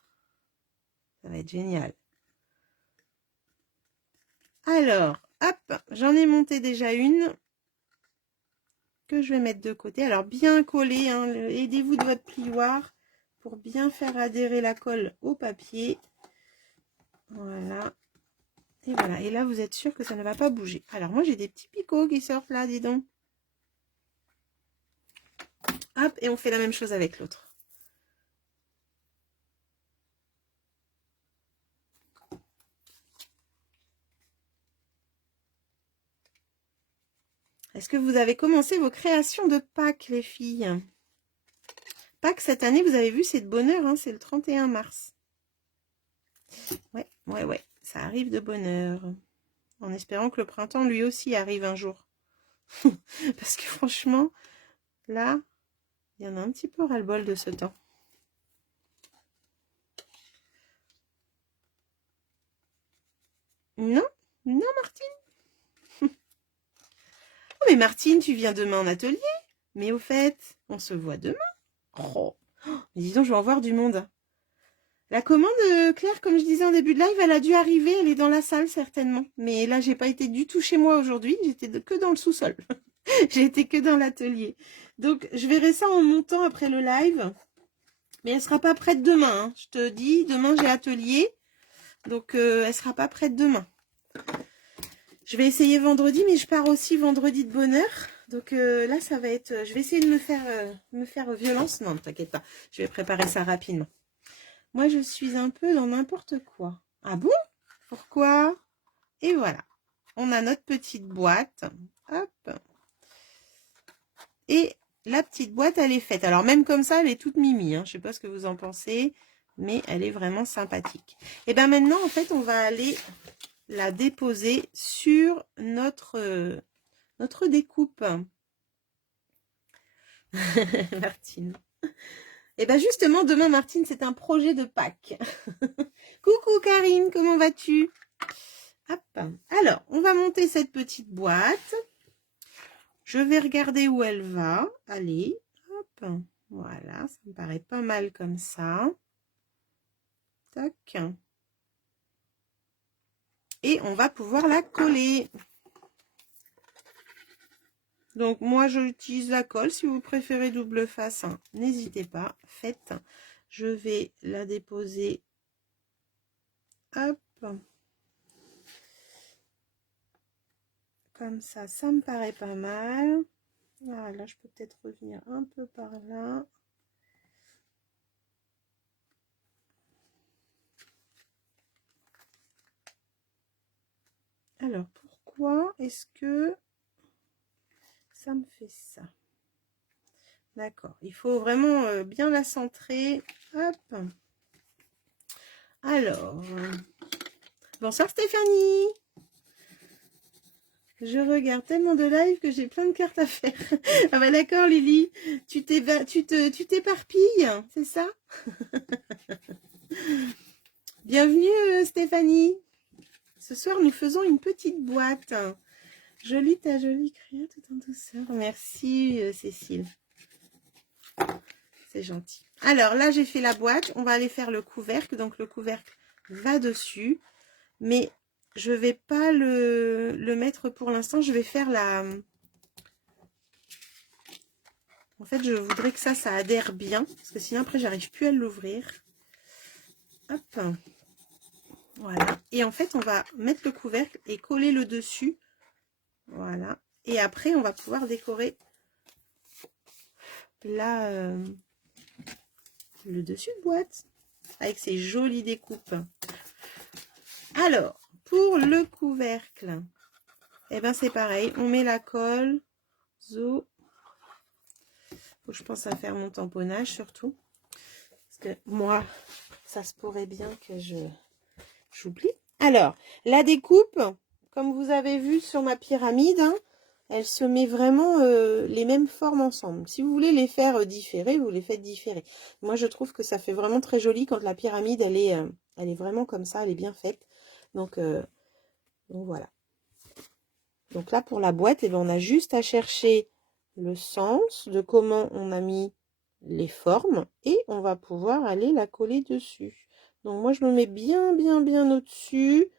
Ça va être génial. Alors, hop, j'en ai monté déjà une que je vais mettre de côté. Alors, bien collé, hein, aidez-vous de votre plioir pour bien faire adhérer la colle au papier. Voilà. Et voilà. Et là, vous êtes sûr que ça ne va pas bouger. Alors, moi, j'ai des petits picots qui sortent là, dis donc. Hop, et on fait la même chose avec l'autre. Est-ce que vous avez commencé vos créations de Pâques, les filles? Pâques, cette année, vous avez vu, c'est de bonne heure, hein, c'est le 31 mars. Ouais, ouais, ouais, ça arrive de bonne heure. En espérant que le printemps, lui aussi, arrive un jour. Parce que franchement, là, il y en a un petit peu ras-le-bol de ce temps. Non, non, Martine. Oh, mais Martine, tu viens demain en atelier? Mais au fait, on se voit demain. Oh, mais dis donc, je vais en voir du monde. La commande, Claire, comme je disais en début de live, elle a dû arriver, elle est dans la salle certainement. Mais là, j'ai pas été du tout chez moi aujourd'hui, j'étais que dans le sous-sol. J'ai été que dans l'atelier. Donc, je verrai ça en montant après le live. Mais elle sera pas prête demain, hein. Je te dis, demain j'ai atelier. Donc, elle sera pas prête demain. Je vais essayer vendredi, mais je pars aussi vendredi de bonne heure. Donc là, ça va être... Je vais essayer de me faire violence. Non, ne t'inquiète pas. Je vais préparer ça rapidement. Moi, je suis un peu dans n'importe quoi. Ah bon? Pourquoi? Et voilà. On a notre petite boîte. Hop. Et la petite boîte, elle est faite. Alors, même comme ça, elle est toute mimi. Hein. Je ne sais pas ce que vous en pensez, mais elle est vraiment sympathique. Et bien maintenant, en fait, on va aller la déposer sur notre découpe. Martine. Et bien justement, demain, Martine, c'est un projet de Pâques. Coucou Karine, comment vas-tu? Hop. Alors, on va monter cette petite boîte. Je vais regarder où elle va. Allez, hop. Voilà, ça me paraît pas mal comme ça. Tac. Et on va pouvoir la coller. Donc, moi, j'utilise la colle. Si vous préférez double face, hein, n'hésitez pas, faites. Je vais la déposer. Hop. Comme ça me paraît pas mal. Voilà, je peux peut-être revenir un peu par là. Alors, pourquoi est-ce que ça me fait ça? D'accord, il faut vraiment bien la centrer. Hop. Alors, bonsoir Stéphanie. Je regarde tellement de live que j'ai plein de cartes à faire. Ah bah d'accord Lily, tu t'éparpilles, c'est ça? Bienvenue Stéphanie. Ce soir, nous faisons une petite boîte. Je lis ta jolie créa tout en douceur. Merci Cécile. C'est gentil. Alors là, j'ai fait la boîte. On va aller faire le couvercle. Donc le couvercle va dessus. Mais je ne vais pas le mettre pour l'instant. Je vais faire la... En fait, je voudrais que ça adhère bien. Parce que sinon, après, j'arrive plus à l'ouvrir. Hop. Voilà. Et en fait, on va mettre le couvercle et coller le dessus. Voilà. Et après, on va pouvoir décorer là le dessus de boîte avec ces jolies découpes. Alors, pour le couvercle, et ben c'est pareil. On met la colle. Zo. Faut que je pense à faire mon tamponnage surtout. Parce que moi, ça se pourrait bien que j'oublie. Alors, la découpe, comme vous avez vu sur ma pyramide, hein, elle se met vraiment les mêmes formes ensemble. Si vous voulez les faire différer, vous les faites différer. Moi, je trouve que ça fait vraiment très joli quand la pyramide, elle est vraiment comme ça, elle est bien faite. Donc voilà. Donc là, pour la boîte, eh bien, on a juste à chercher le sens de comment on a mis les formes et on va pouvoir aller la coller dessus. Donc moi, je me mets bien au-dessus.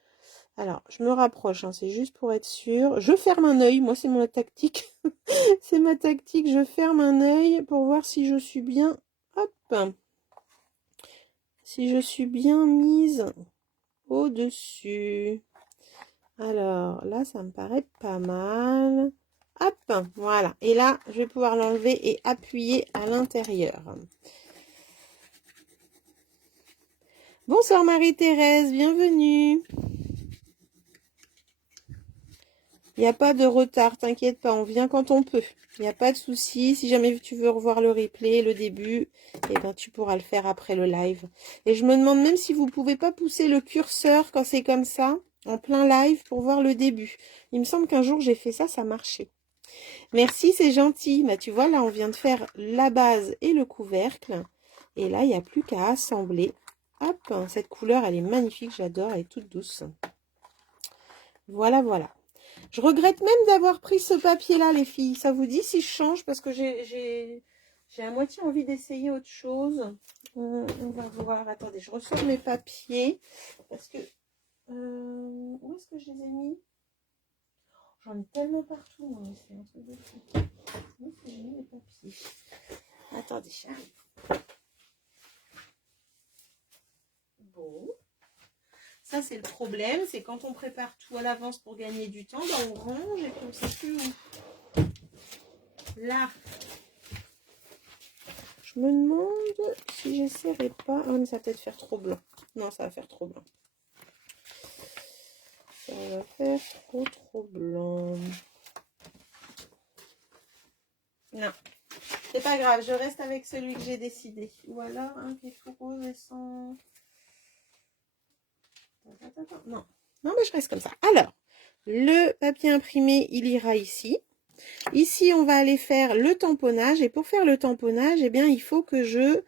Alors, je me rapproche, hein, c'est juste pour être sûr. Je ferme un œil, moi c'est ma tactique. C'est ma tactique, je ferme un œil pour voir si je suis bien... Hop. Si je suis bien mise au-dessus. Alors, là, ça me paraît pas mal. Hop, voilà. Et là, je vais pouvoir l'enlever et appuyer à l'intérieur. Bonsoir Marie-Thérèse, bienvenue. Il n'y a pas de retard, t'inquiète pas, on vient quand on peut. Il n'y a pas de souci. Si jamais tu veux revoir le replay, le début, eh ben, tu pourras le faire après le live. Et je me demande même si vous ne pouvez pas pousser le curseur quand c'est comme ça, en plein live, pour voir le début. Il me semble qu'un jour j'ai fait ça, ça marchait. Merci, c'est gentil. Bah, tu vois, là, on vient de faire la base et le couvercle. Et là, il n'y a plus qu'à assembler. Hop, cette couleur, elle est magnifique, j'adore, elle est toute douce. Voilà, voilà. Je regrette même d'avoir pris ce papier-là, les filles. Ça vous dit si je change? Parce que j'ai à moitié envie d'essayer autre chose. On va voir. Attendez, je ressors mes papiers. Parce que... où est-ce que je les ai mis? J'en ai tellement partout. Hein, c'est un truc de fou. Où est-ce que j'ai mis les papiers? Attendez. Bon. Ça, c'est le problème. C'est quand on prépare tout à l'avance pour gagner du temps, ben, on range et puis on ne sait plus où. Là, je Je me demande si j'essaierai pas. Ah, mais ça va peut-être faire trop blanc. Non, ça va faire trop blanc. Ça va faire trop blanc. Non, c'est pas grave, je reste avec celui que j'ai décidé. Ou alors un qui est tout rose et sans... Non, non, mais je reste comme ça. Alors, le papier imprimé, il ira ici. Ici, on va aller faire le tamponnage. Et pour faire le tamponnage, eh bien, il faut que je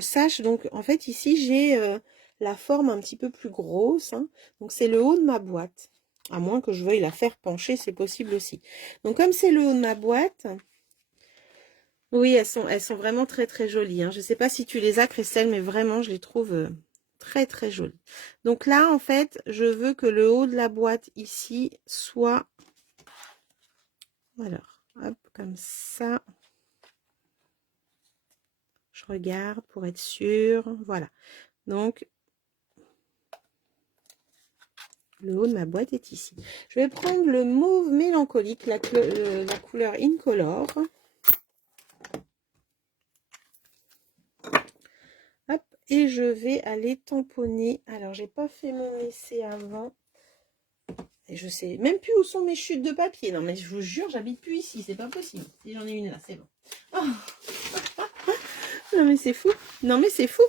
sache. Donc, en fait, ici, j'ai la forme un petit peu plus grosse. Hein. Donc, c'est le haut de ma boîte. À moins que je veuille la faire pencher, c'est possible aussi. Donc, comme c'est le haut de ma boîte... Oui, elles sont vraiment très, très jolies. Hein. Je ne sais pas si tu les as, Christelle, mais vraiment, je les trouve très, très jolies. Donc là, en fait, je veux que le haut de la boîte ici soit... Alors, hop, comme ça. Je regarde pour être sûre. Voilà. Donc, le haut de ma boîte est ici. Je vais prendre le mauve mélancolique, la couleur Incolor. Hop, et je vais aller tamponner. Alors, j'ai pas fait mon essai avant. Et je sais même plus où sont mes chutes de papier. Non, mais je vous jure, j'habite plus ici. C'est pas possible. Si j'en ai une là, c'est bon. Oh. Non, mais c'est fou. Non, mais c'est fou.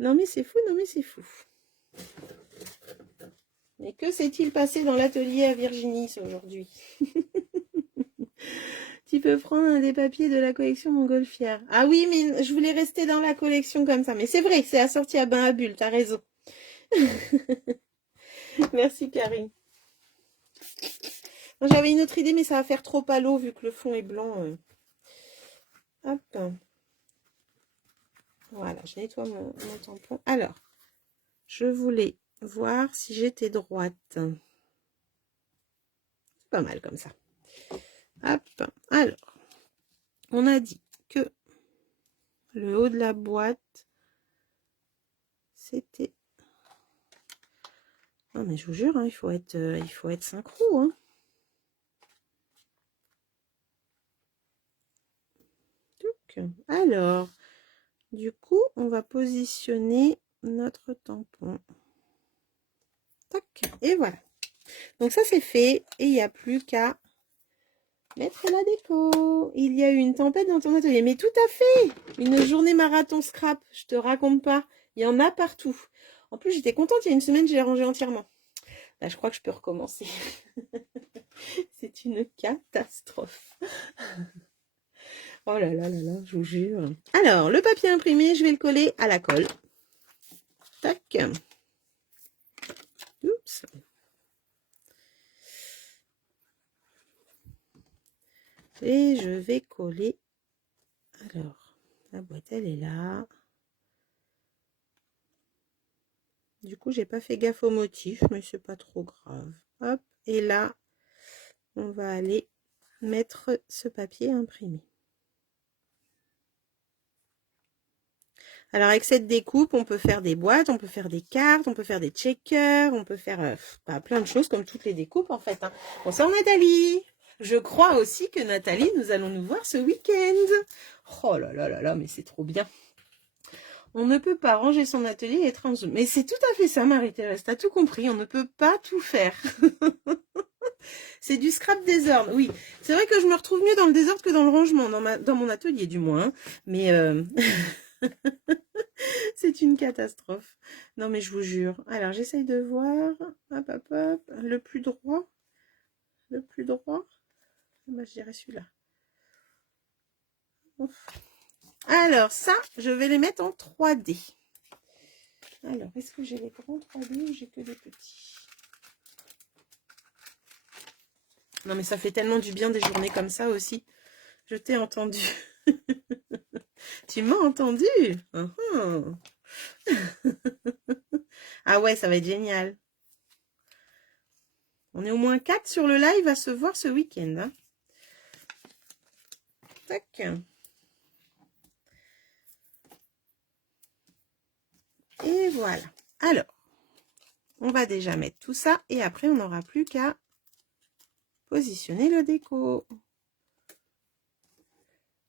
Non, mais c'est fou. Non, mais c'est fou. Mais que s'est-il passé dans l'atelier à Virginie aujourd'hui? Tu peux prendre un des papiers de la collection Montgolfière. Ah oui, mais je voulais rester dans la collection comme ça. Mais c'est vrai, c'est assorti à bain à bulles. T'as raison. Merci, Karine. J'avais une autre idée, mais ça va faire trop pâle vu que le fond est blanc. Hop. Voilà, je nettoie mon tampon. Alors, je voulais voir si j'étais droite. C'est pas mal comme ça. Hop. Alors, on a dit que le haut de la boîte, c'était... Non, mais je vous jure, hein, il faut être synchro. Hein. Alors, du coup, on va positionner notre tampon. Tac, et voilà. Donc ça, c'est fait. Et il n'y a plus qu'à mettre la déco. Il y a eu une tempête dans ton atelier. Mais tout à fait. Une journée marathon scrap. Je te raconte pas. Il y en a partout. En plus, j'étais contente. Il y a une semaine, j'ai rangé entièrement. Là, je crois que je peux recommencer. C'est une catastrophe. Oh là là là là, je vous jure. Alors, le papier imprimé, je vais le coller à la colle. Tac. Oups. Et je vais coller. Alors, la boîte, elle est là. Du coup, j'ai pas fait gaffe au motif, mais c'est pas trop grave. Hop. Et là, on va aller mettre ce papier imprimé. Alors, avec cette découpe, on peut faire des boîtes, on peut faire des cartes, on peut faire des checkers, on peut faire plein de choses comme toutes les découpes en fait. Hein. Bonsoir Nathalie. Je crois aussi que Nathalie, nous allons nous voir ce week-end. Oh là là là là, mais c'est trop bien. On ne peut pas ranger son atelier et être en Zoom. Mais c'est tout à fait ça, Marie-Thérèse. T'as tout compris. On ne peut pas tout faire. C'est du scrap désordre. Oui, c'est vrai que je me retrouve mieux dans le désordre que dans le rangement, dans mon atelier du moins. Hein. Mais c'est une catastrophe. Non, mais je vous jure. Alors, j'essaye de voir. Hop, hop, hop. Le plus droit. Le plus droit. Bah, je dirais celui-là. Alors, ça, je vais les mettre en 3D. Alors, est-ce que j'ai les grands 3D ou j'ai que les petits? Non, mais ça fait tellement du bien des journées comme ça aussi. Je t'ai entendu. Tu m'as entendu? Ah ouais, ça va être génial. On est au moins 4 sur le live à se voir ce week-end. Hein. Tac. Et voilà. Alors, on va déjà mettre tout ça et après, on n'aura plus qu'à positionner le déco.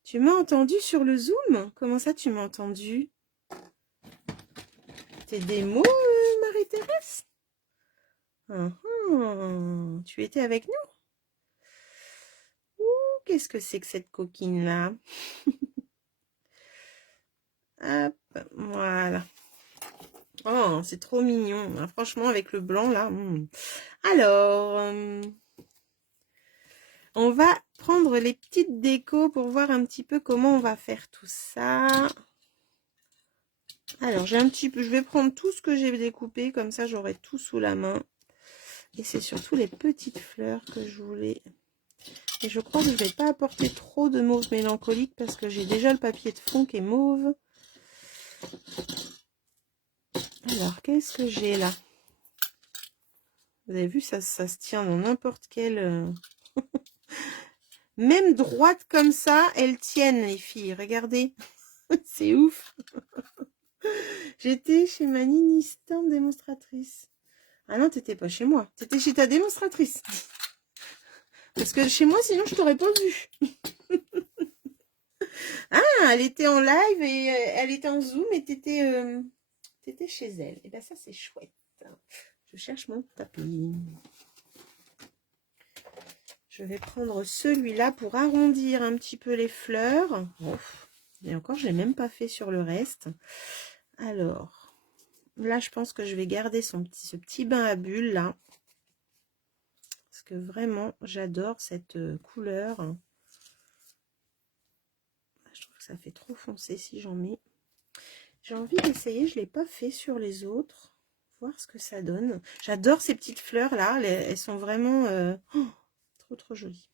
Tu m'as entendu sur le Zoom? Comment ça, tu m'as entendu? T'es des mots, Marie-Thérèse? Tu étais avec nous? Ouh, qu'est-ce que c'est que cette coquine-là? Hop, voilà. Oh, c'est trop mignon. Ah, franchement, avec le blanc, là. Alors, on va prendre les petites décos pour voir un petit peu comment on va faire tout ça. Alors, j'ai un petit peu, je vais prendre tout ce que j'ai découpé, comme ça j'aurai tout sous la main. Et c'est surtout les petites fleurs que je voulais. Et je crois que je vais pas apporter trop de mauve mélancolique parce que j'ai déjà le papier de fond qui est mauve. Alors, qu'est-ce que j'ai là? Vous avez vu, ça se tient dans n'importe quel... Même droite comme ça, elles tiennent, les filles. Regardez. C'est ouf. J'étais chez ma Ninistan démonstratrice. Ah non, t'étais pas chez moi. T'étais chez ta démonstratrice. Parce que chez moi, sinon, je t'aurais pas vu. Ah, elle était en live et elle était en Zoom et t'étais chez elle. Et bien ça, c'est chouette. Je cherche mon tapis. Je vais prendre celui-là pour arrondir un petit peu les fleurs. Et encore, je l'ai même pas fait sur le reste. Alors, là, je pense que je vais garder ce petit bain à bulles, là. Parce que vraiment, j'adore cette couleur. Je trouve que ça fait trop foncé si j'en mets. J'ai envie d'essayer, je ne l'ai pas fait sur les autres. Voir ce que ça donne. J'adore ces petites fleurs là, elles sont vraiment trop jolies.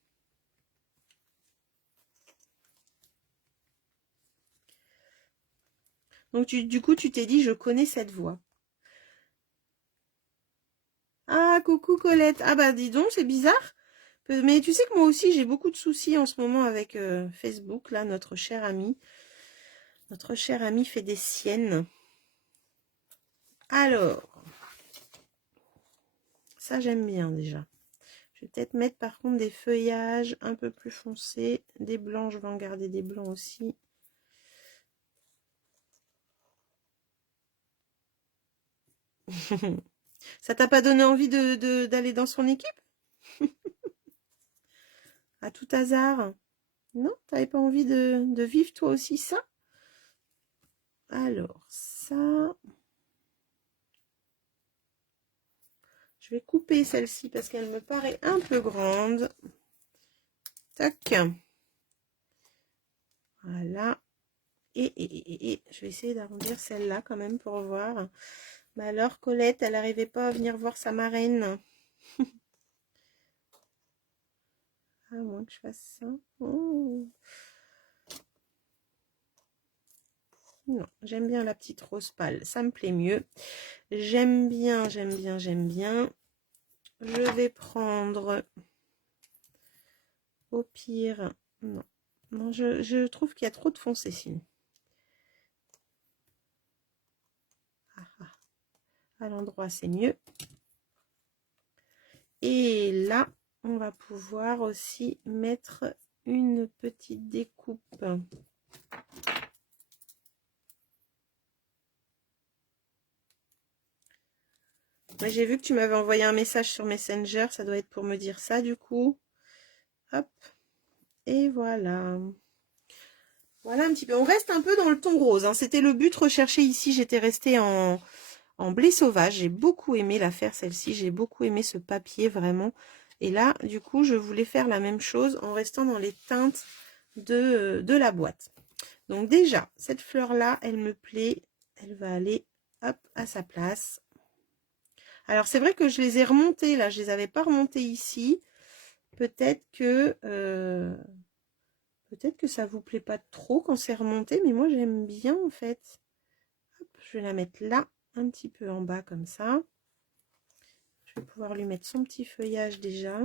Donc du coup tu t'es dit je connais cette voix. Ah coucou Colette, ah bah dis donc c'est bizarre. Mais tu sais que moi aussi j'ai beaucoup de soucis en ce moment avec Facebook là, notre cher ami. Notre cher ami fait des siennes. Alors, ça j'aime bien déjà. Je vais peut-être mettre par contre des feuillages un peu plus foncés. Des blancs, je vais en garder des blancs aussi. Ça t'a pas donné envie d'aller dans son équipe? À tout hasard? Non? T'avais pas envie de vivre toi aussi ça? Alors, ça... Je vais couper celle-ci parce qu'elle me paraît un peu grande. Tac. Voilà. Et je vais essayer d'arrondir celle-là quand même pour voir. Bah alors, Colette, elle n'arrivait pas à venir voir sa marraine. À moins que je fasse ça. Oh. Non, j'aime bien la petite rose pâle. Ça me plaît mieux. J'aime bien, j'aime bien, j'aime bien. Je vais prendre... Au pire, non. Non, je trouve qu'il y a trop de foncé sinon. À l'endroit, c'est mieux. Et là, on va pouvoir aussi mettre une petite découpe. Moi, j'ai vu que tu m'avais envoyé un message sur Messenger. Ça doit être pour me dire ça, du coup. Hop. Et voilà. Voilà un petit peu. On reste un peu dans le ton rose. Hein. C'était le but recherché ici. J'étais restée en blé sauvage. J'ai beaucoup aimé la faire, celle-ci. J'ai beaucoup aimé ce papier, vraiment. Et là, du coup, je voulais faire la même chose en restant dans les teintes de la boîte. Donc déjà, cette fleur-là, elle me plaît. Elle va aller, hop, à sa place. Alors, c'est vrai que je les ai remontées, là. Je les avais pas remontées ici. Peut-être que ça vous plaît pas trop quand c'est remonté, mais moi, j'aime bien, en fait. Hop, je vais la mettre là, un petit peu en bas, comme ça. Je vais pouvoir lui mettre son petit feuillage déjà.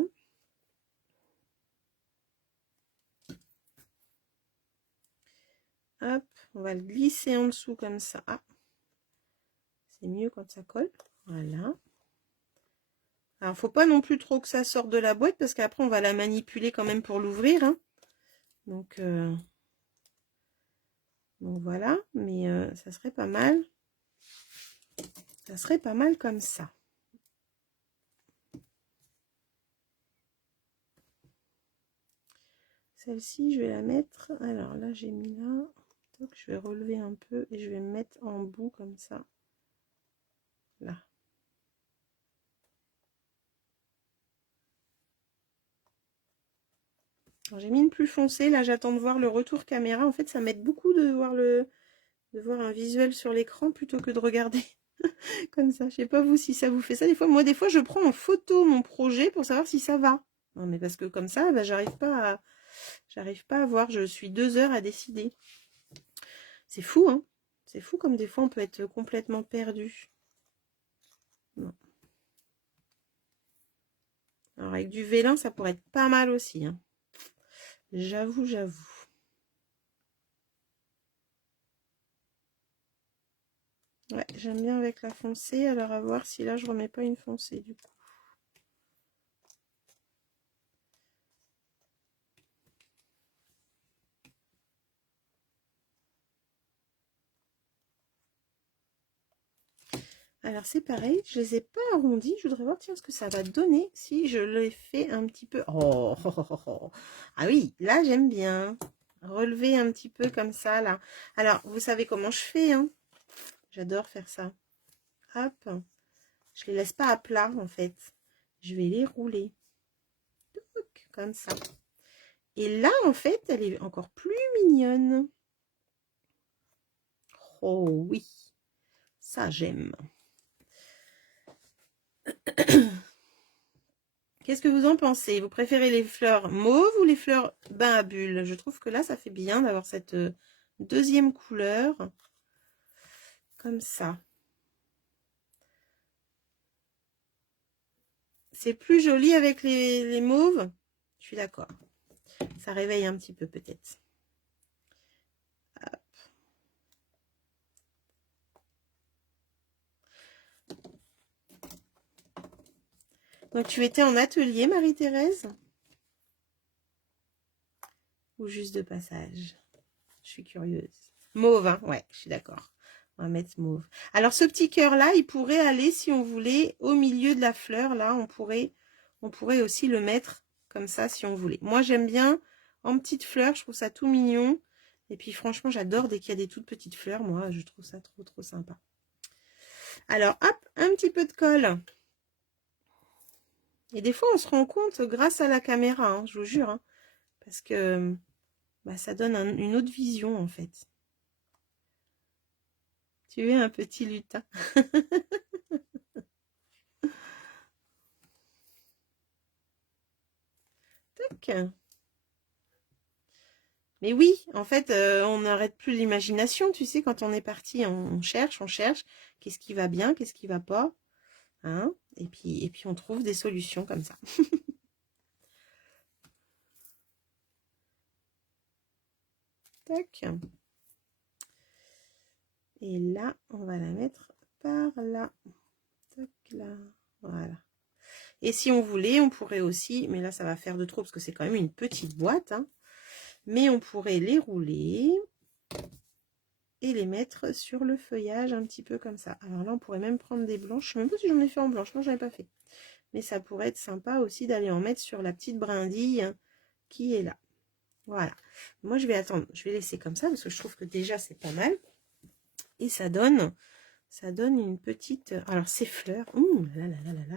Hop, on va le glisser en dessous comme ça. Ah, c'est mieux quand ça colle. Voilà. Alors, faut pas non plus trop que ça sorte de la boîte parce qu'après, on va la manipuler quand même pour l'ouvrir. Hein. Donc, Donc voilà, mais ça serait pas mal. Ça serait pas mal comme ça. Celle-ci, je vais la mettre. Alors là, j'ai mis là. Donc, je vais relever un peu et je vais me mettre en bout comme ça. Là. J'ai mis une plus foncée. Là, j'attends de voir le retour caméra. En fait, ça m'aide beaucoup de voir un visuel sur l'écran plutôt que de regarder comme ça. Je sais pas vous si ça vous fait ça. Moi, des fois, je prends en photo mon projet pour savoir si ça va. Non, mais parce que comme ça, bah, j'arrive pas à voir. Je suis 2 heures à décider. C'est fou, hein. C'est fou comme des fois on peut être complètement perdu. Non. Alors avec du vélin, ça pourrait être pas mal aussi, hein. J'avoue. Ouais, j'aime bien avec la foncée. Alors à voir si là je remets pas une foncée du coup. Alors c'est pareil, je les ai pas arrondis. Je voudrais voir tiens ce que ça va donner si je les fais un petit peu. Oh. Ah oui, là j'aime bien. Relever un petit peu comme ça là. Alors vous savez comment je fais, hein? J'adore faire ça. Hop. Je les laisse pas à plat en fait. Je vais les rouler. Comme ça. Et là, en fait, elle est encore plus mignonne. Oh oui, ça j'aime. Qu'est-ce que vous en pensez? Vous préférez les fleurs mauves ou les fleurs bain à bulles? Je trouve que là, ça fait bien d'avoir cette deuxième couleur. Comme ça. C'est plus joli avec les mauves. Je suis d'accord. Ça réveille un petit peu peut-être. Donc tu étais en atelier, Marie-Thérèse? Ou juste de passage? Je suis curieuse. Mauve, hein? Ouais, je suis d'accord. On va mettre mauve. Alors, ce petit cœur-là, il pourrait aller, si on voulait, au milieu de la fleur. Là, on pourrait aussi le mettre comme ça, si on voulait. Moi, j'aime bien en petites fleurs. Je trouve ça tout mignon. Et puis, franchement, j'adore dès qu'il y a des toutes petites fleurs. Moi, je trouve ça trop, trop sympa. Alors, hop, un petit peu de colle. Et des fois, on se rend compte grâce à la caméra, hein, je vous jure. Hein, parce que bah, ça donne une autre vision, en fait. Tu es un petit lutin. Tac. Mais oui, en fait, on n'arrête plus l'imagination, tu sais, quand on est parti, on cherche, qu'est-ce qui va bien, qu'est-ce qui va pas, hein, et puis on trouve des solutions comme ça. Tac. Et là, on va la mettre par là. Tac, là, voilà. Et si on voulait, on pourrait aussi, mais là, ça va faire de trop, parce que c'est quand même une petite boîte, hein, mais on pourrait les rouler et les mettre sur le feuillage un petit peu comme ça. Alors là, on pourrait même prendre des blanches. Je sais même pas si j'en ai fait en blanche. Non, j'en ai pas fait. Mais ça pourrait être sympa aussi d'aller en mettre sur la petite brindille qui est là. Voilà. Moi, je vais attendre. Je vais laisser comme ça parce que je trouve que déjà, c'est pas mal. Et ça donne une petite... Alors, ces fleurs...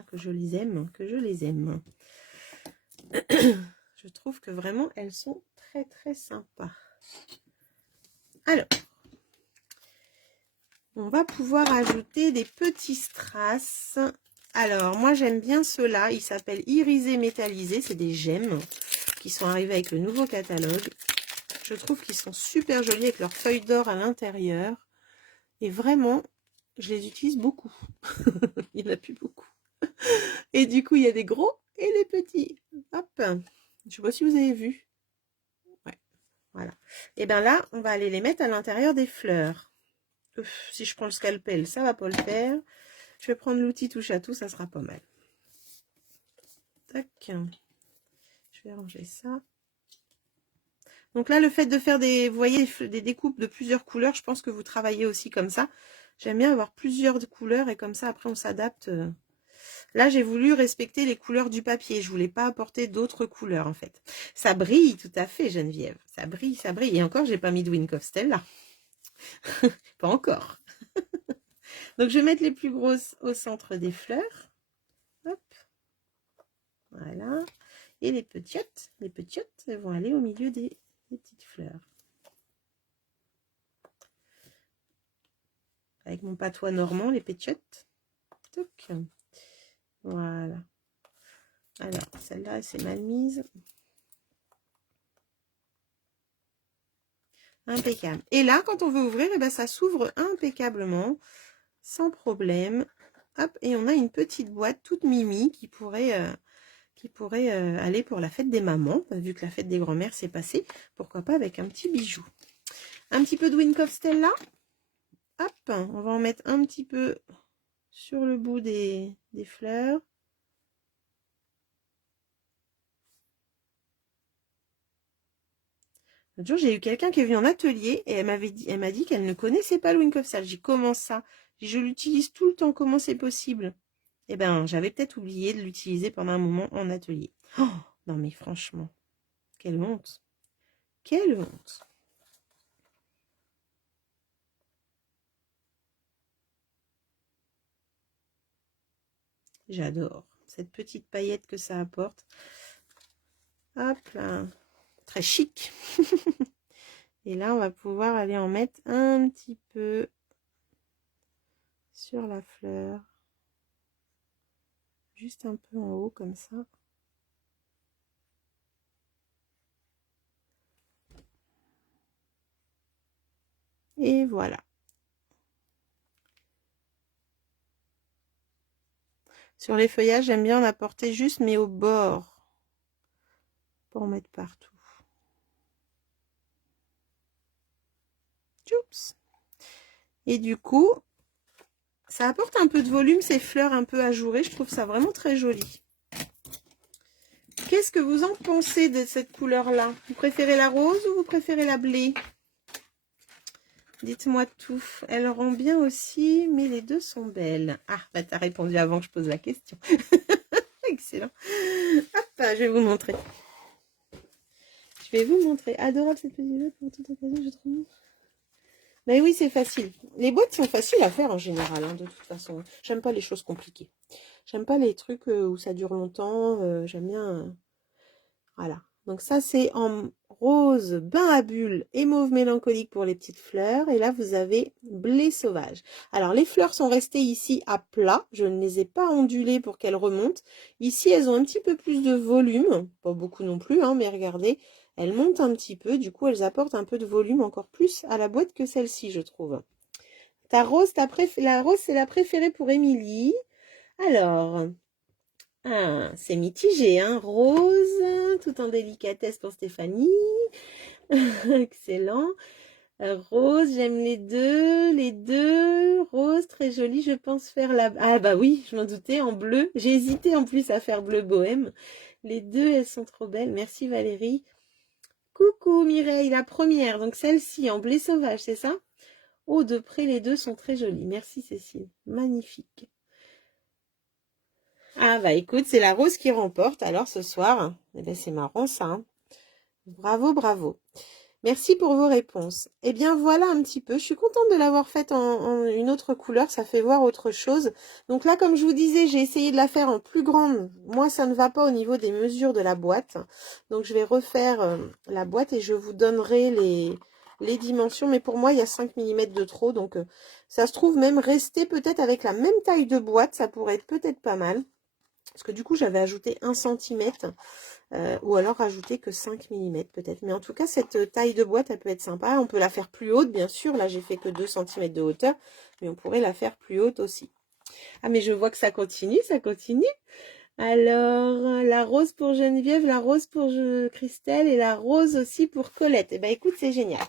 que je les aime. Que je les aime. Je trouve que vraiment, elles sont très, très sympas. Alors... On va pouvoir ajouter des petits strass. Alors, moi, j'aime bien ceux-là. Ils s'appellent irisés métallisés. C'est des gemmes qui sont arrivés avec le nouveau catalogue. Je trouve qu'ils sont super jolis avec leurs feuilles d'or à l'intérieur. Et vraiment, je les utilise beaucoup. Il n'y en a plus beaucoup. Et du coup, il y a des gros et des petits. Hop. Je ne sais pas si vous avez vu. Ouais, voilà. Et bien là, on va aller les mettre à l'intérieur des fleurs. Si je prends le scalpel, ça va pas le faire. Je vais prendre l'outil touche à tout, ça sera pas mal. Tac. Je vais ranger ça. Donc là, le fait de faire des, vous voyez, des découpes de plusieurs couleurs, je pense que vous travaillez aussi comme ça. J'aime bien avoir plusieurs couleurs et comme ça, après, on s'adapte. Là, j'ai voulu respecter les couleurs du papier. Je voulais pas apporter d'autres couleurs, en fait. Ça brille, tout à fait, Geneviève. Ça brille, ça brille. Et encore, j'ai pas mis de Wink of Stella. Pas encore. Donc, je vais mettre les plus grosses au centre des fleurs. Hop. Voilà. Et les petiotes, elles vont aller au milieu des petites fleurs. Avec mon patois normand, les petiotes. Toc. Voilà. Alors, celle-là, elle s'est mal mise. Impeccable. Et là, quand on veut ouvrir, eh ben, ça s'ouvre impeccablement, sans problème. Hop, et on a une petite boîte toute mimi qui pourrait aller pour la fête des mamans, vu que la fête des grands-mères s'est passée. Pourquoi pas avec un petit bijou. Un petit peu de Wink of Stella. Hop, on va en mettre un petit peu sur le bout des fleurs. L'autre jour, j'ai eu quelqu'un qui est venu en atelier et elle m'a dit qu'elle ne connaissait pas le Wink of Stella. J'ai dit, comment ça? Je l'utilise tout le temps, comment c'est possible? Eh ben, j'avais peut-être oublié de l'utiliser pendant un moment en atelier. Oh, non mais franchement, quelle honte. Quelle honte. J'adore cette petite paillette que ça apporte. Hop là, très chic. Et là, on va pouvoir aller en mettre un petit peu sur la fleur. Juste un peu en haut comme ça. Et voilà. Sur les feuillages, j'aime bien en apporter juste, mais au bord. Pour en mettre partout. Oups. Et du coup, ça apporte un peu de volume, ces fleurs un peu ajourées. Je trouve ça vraiment très joli. Qu'est-ce que vous en pensez de cette couleur-là? Vous préférez la rose ou vous préférez la blé? Dites-moi tout. Elle rend bien aussi, mais les deux sont belles. Ah, bah t'as répondu avant que je pose la question. Excellent. Hop, je vais vous montrer. Je vais vous montrer. Adorable cette petite boîte pour toute occasion, je trouve. Mais oui, c'est facile. Les boîtes sont faciles à faire en général, hein, de toute façon. J'aime pas les choses compliquées. J'aime pas les trucs où ça dure longtemps. J'aime bien... Voilà. Donc ça, c'est en rose, bain à bulles et mauve mélancolique pour les petites fleurs. Et là, vous avez blé sauvage. Alors, les fleurs sont restées ici à plat. Je ne les ai pas ondulées pour qu'elles remontent. Ici, elles ont un petit peu plus de volume. Pas beaucoup non plus, hein, mais regardez. Elles montent un petit peu. Du coup, elles apportent un peu de volume encore plus à la boîte que celle-ci, je trouve. La rose, c'est la préférée pour Émilie. Alors... Ah, c'est mitigé, hein. Rose, tout en délicatesse pour Stéphanie. Excellent. Rose, j'aime les deux. Rose, très jolie, je pense faire la... Ah bah oui, je m'en doutais, en bleu. J'ai hésité en plus à faire bleu bohème. Les deux, elles sont trop belles. Merci Valérie. Coucou Mireille, la première, donc celle-ci en blé sauvage, c'est ça? Oh, de près, les deux sont très jolies. Merci Cécile. Magnifique. Ah bah écoute, c'est la rose qui remporte alors ce soir. Eh ben c'est marrant ça. Hein. Bravo, bravo. Merci pour vos réponses. Eh bien voilà un petit peu. Je suis contente de l'avoir faite en une autre couleur. Ça fait voir autre chose. Donc là, comme je vous disais, j'ai essayé de la faire en plus grande. Moi, ça ne va pas au niveau des mesures de la boîte. Donc je vais refaire la boîte et je vous donnerai les dimensions. Mais pour moi, il y a 5 mm de trop. Donc ça se trouve même rester peut-être avec la même taille de boîte. Ça pourrait être peut-être pas mal. Parce que du coup, j'avais ajouté 1 cm ou alors rajouter que 5 mm peut-être. Mais en tout cas, cette taille de boîte, elle peut être sympa. On peut la faire plus haute, bien sûr. Là, j'ai fait que 2 cm de hauteur. Mais on pourrait la faire plus haute aussi. Ah, mais je vois que ça continue, ça continue. Alors, la rose pour Geneviève, la rose pour Christelle et la rose aussi pour Colette. Eh bien, écoute, c'est génial.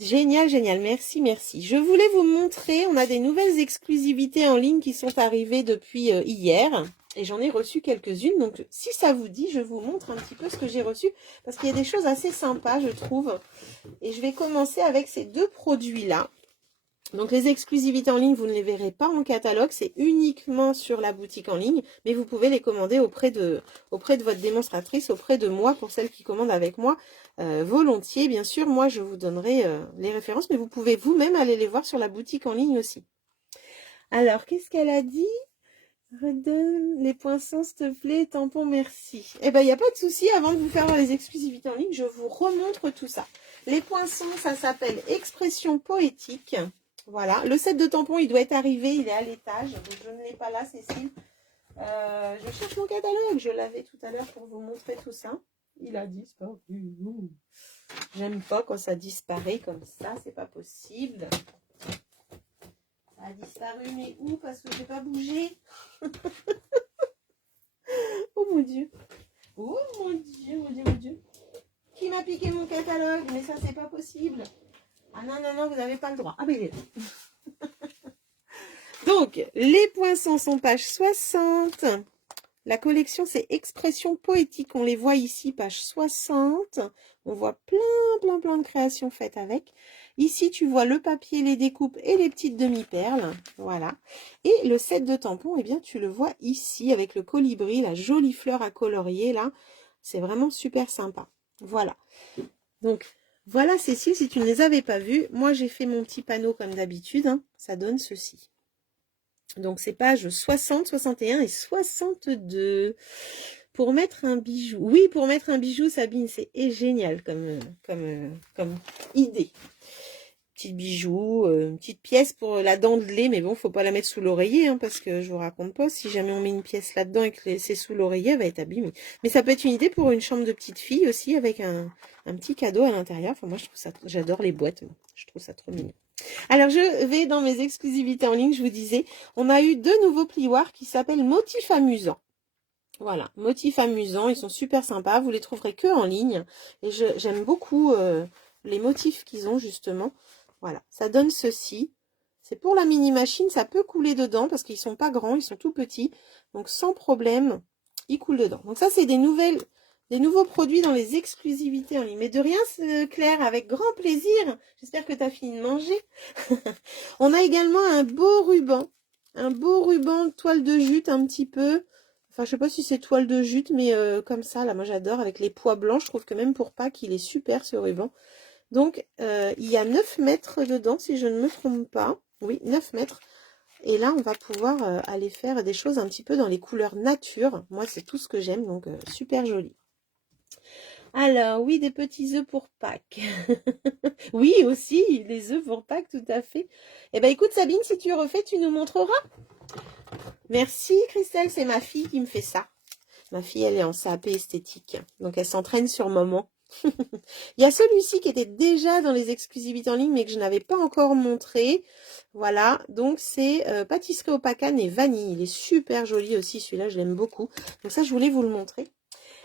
Génial, génial. Merci, merci. Je voulais vous montrer, on a des nouvelles exclusivités en ligne qui sont arrivées depuis hier. Et j'en ai reçu quelques-unes. Donc, si ça vous dit, je vous montre un petit peu ce que j'ai reçu. Parce qu'il y a des choses assez sympas, je trouve. Et je vais commencer avec ces deux produits-là. Donc, les exclusivités en ligne, vous ne les verrez pas en catalogue. C'est uniquement sur la boutique en ligne. Mais vous pouvez les commander auprès de votre démonstratrice, auprès de moi, pour celles qui commandent avec moi. Volontiers, bien sûr. Moi, je vous donnerai les références. Mais vous pouvez vous-même aller les voir sur la boutique en ligne aussi. Alors, qu'est-ce qu'elle a dit ? Redonne les poinçons, s'il te plaît, tampon, merci. Eh ben, il n'y a pas de souci. Avant de vous faire voir les exclusivités en ligne, je vous remontre tout ça. Les poinçons, ça s'appelle Expression Poétique. Voilà. Le set de tampons, il doit être arrivé. Il est à l'étage. Donc, je ne l'ai pas là, Cécile. Je cherche mon catalogue. Je l'avais tout à l'heure pour vous montrer tout ça. Il a disparu. J'aime pas quand ça disparaît comme ça. C'est pas possible. A disparu, mais où? Parce que j'ai pas bougé. Oh mon Dieu. Oh mon Dieu, mon Dieu, mon Dieu. Qui m'a piqué mon catalogue? Mais ça, c'est pas possible. Ah non, non, non, vous n'avez pas le droit. Ah, mais il est là. Donc, les poinçons sont page 60. La collection, c'est Expression Poétique. On les voit ici, page 60. On voit plein de créations faites avec. Ici, tu vois le papier, les découpes et les petites demi-perles. Voilà. Et le set de tampons, eh bien, tu le vois ici avec le colibri, la jolie fleur à colorier, là. C'est vraiment super sympa. Voilà. Donc, voilà, Cécile, si tu ne les avais pas vus, moi, j'ai fait mon petit panneau comme d'habitude. Hein. Ça donne ceci. Donc, c'est pages 60, 61 et 62. Pour mettre un bijou. Oui, pour mettre un bijou, Sabine, c'est génial comme idée. Petit bijou, une petite pièce pour la dent de lait, mais bon, faut pas la mettre sous l'oreiller, hein, parce que je vous raconte pas, si jamais on met une pièce là-dedans et que c'est sous l'oreiller, elle va être abîmée. Mais ça peut être une idée pour une chambre de petite fille aussi, avec un petit cadeau à l'intérieur. Enfin, moi, je trouve ça, j'adore les boîtes, moi. Je trouve ça trop mignon. Alors, je vais dans mes exclusivités en ligne, je vous disais, on a eu deux nouveaux plioirs qui s'appellent Motifs amusants. Voilà, motifs amusants, ils sont super sympas, vous les trouverez que en ligne. Et j'aime beaucoup les motifs qu'ils ont justement. Voilà, ça donne ceci. C'est pour la mini machine, ça peut couler dedans parce qu'ils sont pas grands, ils sont tout petits. Donc sans problème, ils coulent dedans. Donc ça, c'est des nouveaux produits dans les exclusivités en ligne. Mais de rien, Claire, avec grand plaisir. J'espère que tu as fini de manger. On a également un beau ruban toile de jute un petit peu. Enfin, je sais pas si c'est toile de jute, mais comme ça, là, moi j'adore, avec les pois blancs. Je trouve que même pour Pâques, il est super ce ruban. Donc, il y a 9 mètres dedans, si je ne me trompe pas. Oui, 9 mètres. Et là, on va pouvoir aller faire des choses un petit peu dans les couleurs nature. Moi, c'est tout ce que j'aime, donc super joli. Alors, oui, des petits œufs pour Pâques. Oui, aussi, les œufs pour Pâques, tout à fait. Eh bien, écoute, Sabine, si tu refais, tu nous montreras. Merci, Christelle, c'est ma fille qui me fait ça. Ma fille, elle est en CAP esthétique, donc elle s'entraîne sur moment. Il y a celui-ci qui était déjà dans les exclusivités en ligne, mais que je n'avais pas encore montré. Voilà, donc c'est pâtisserie au pacane et vanille. Il est super joli aussi, celui-là, je l'aime beaucoup. Donc ça, je voulais vous le montrer.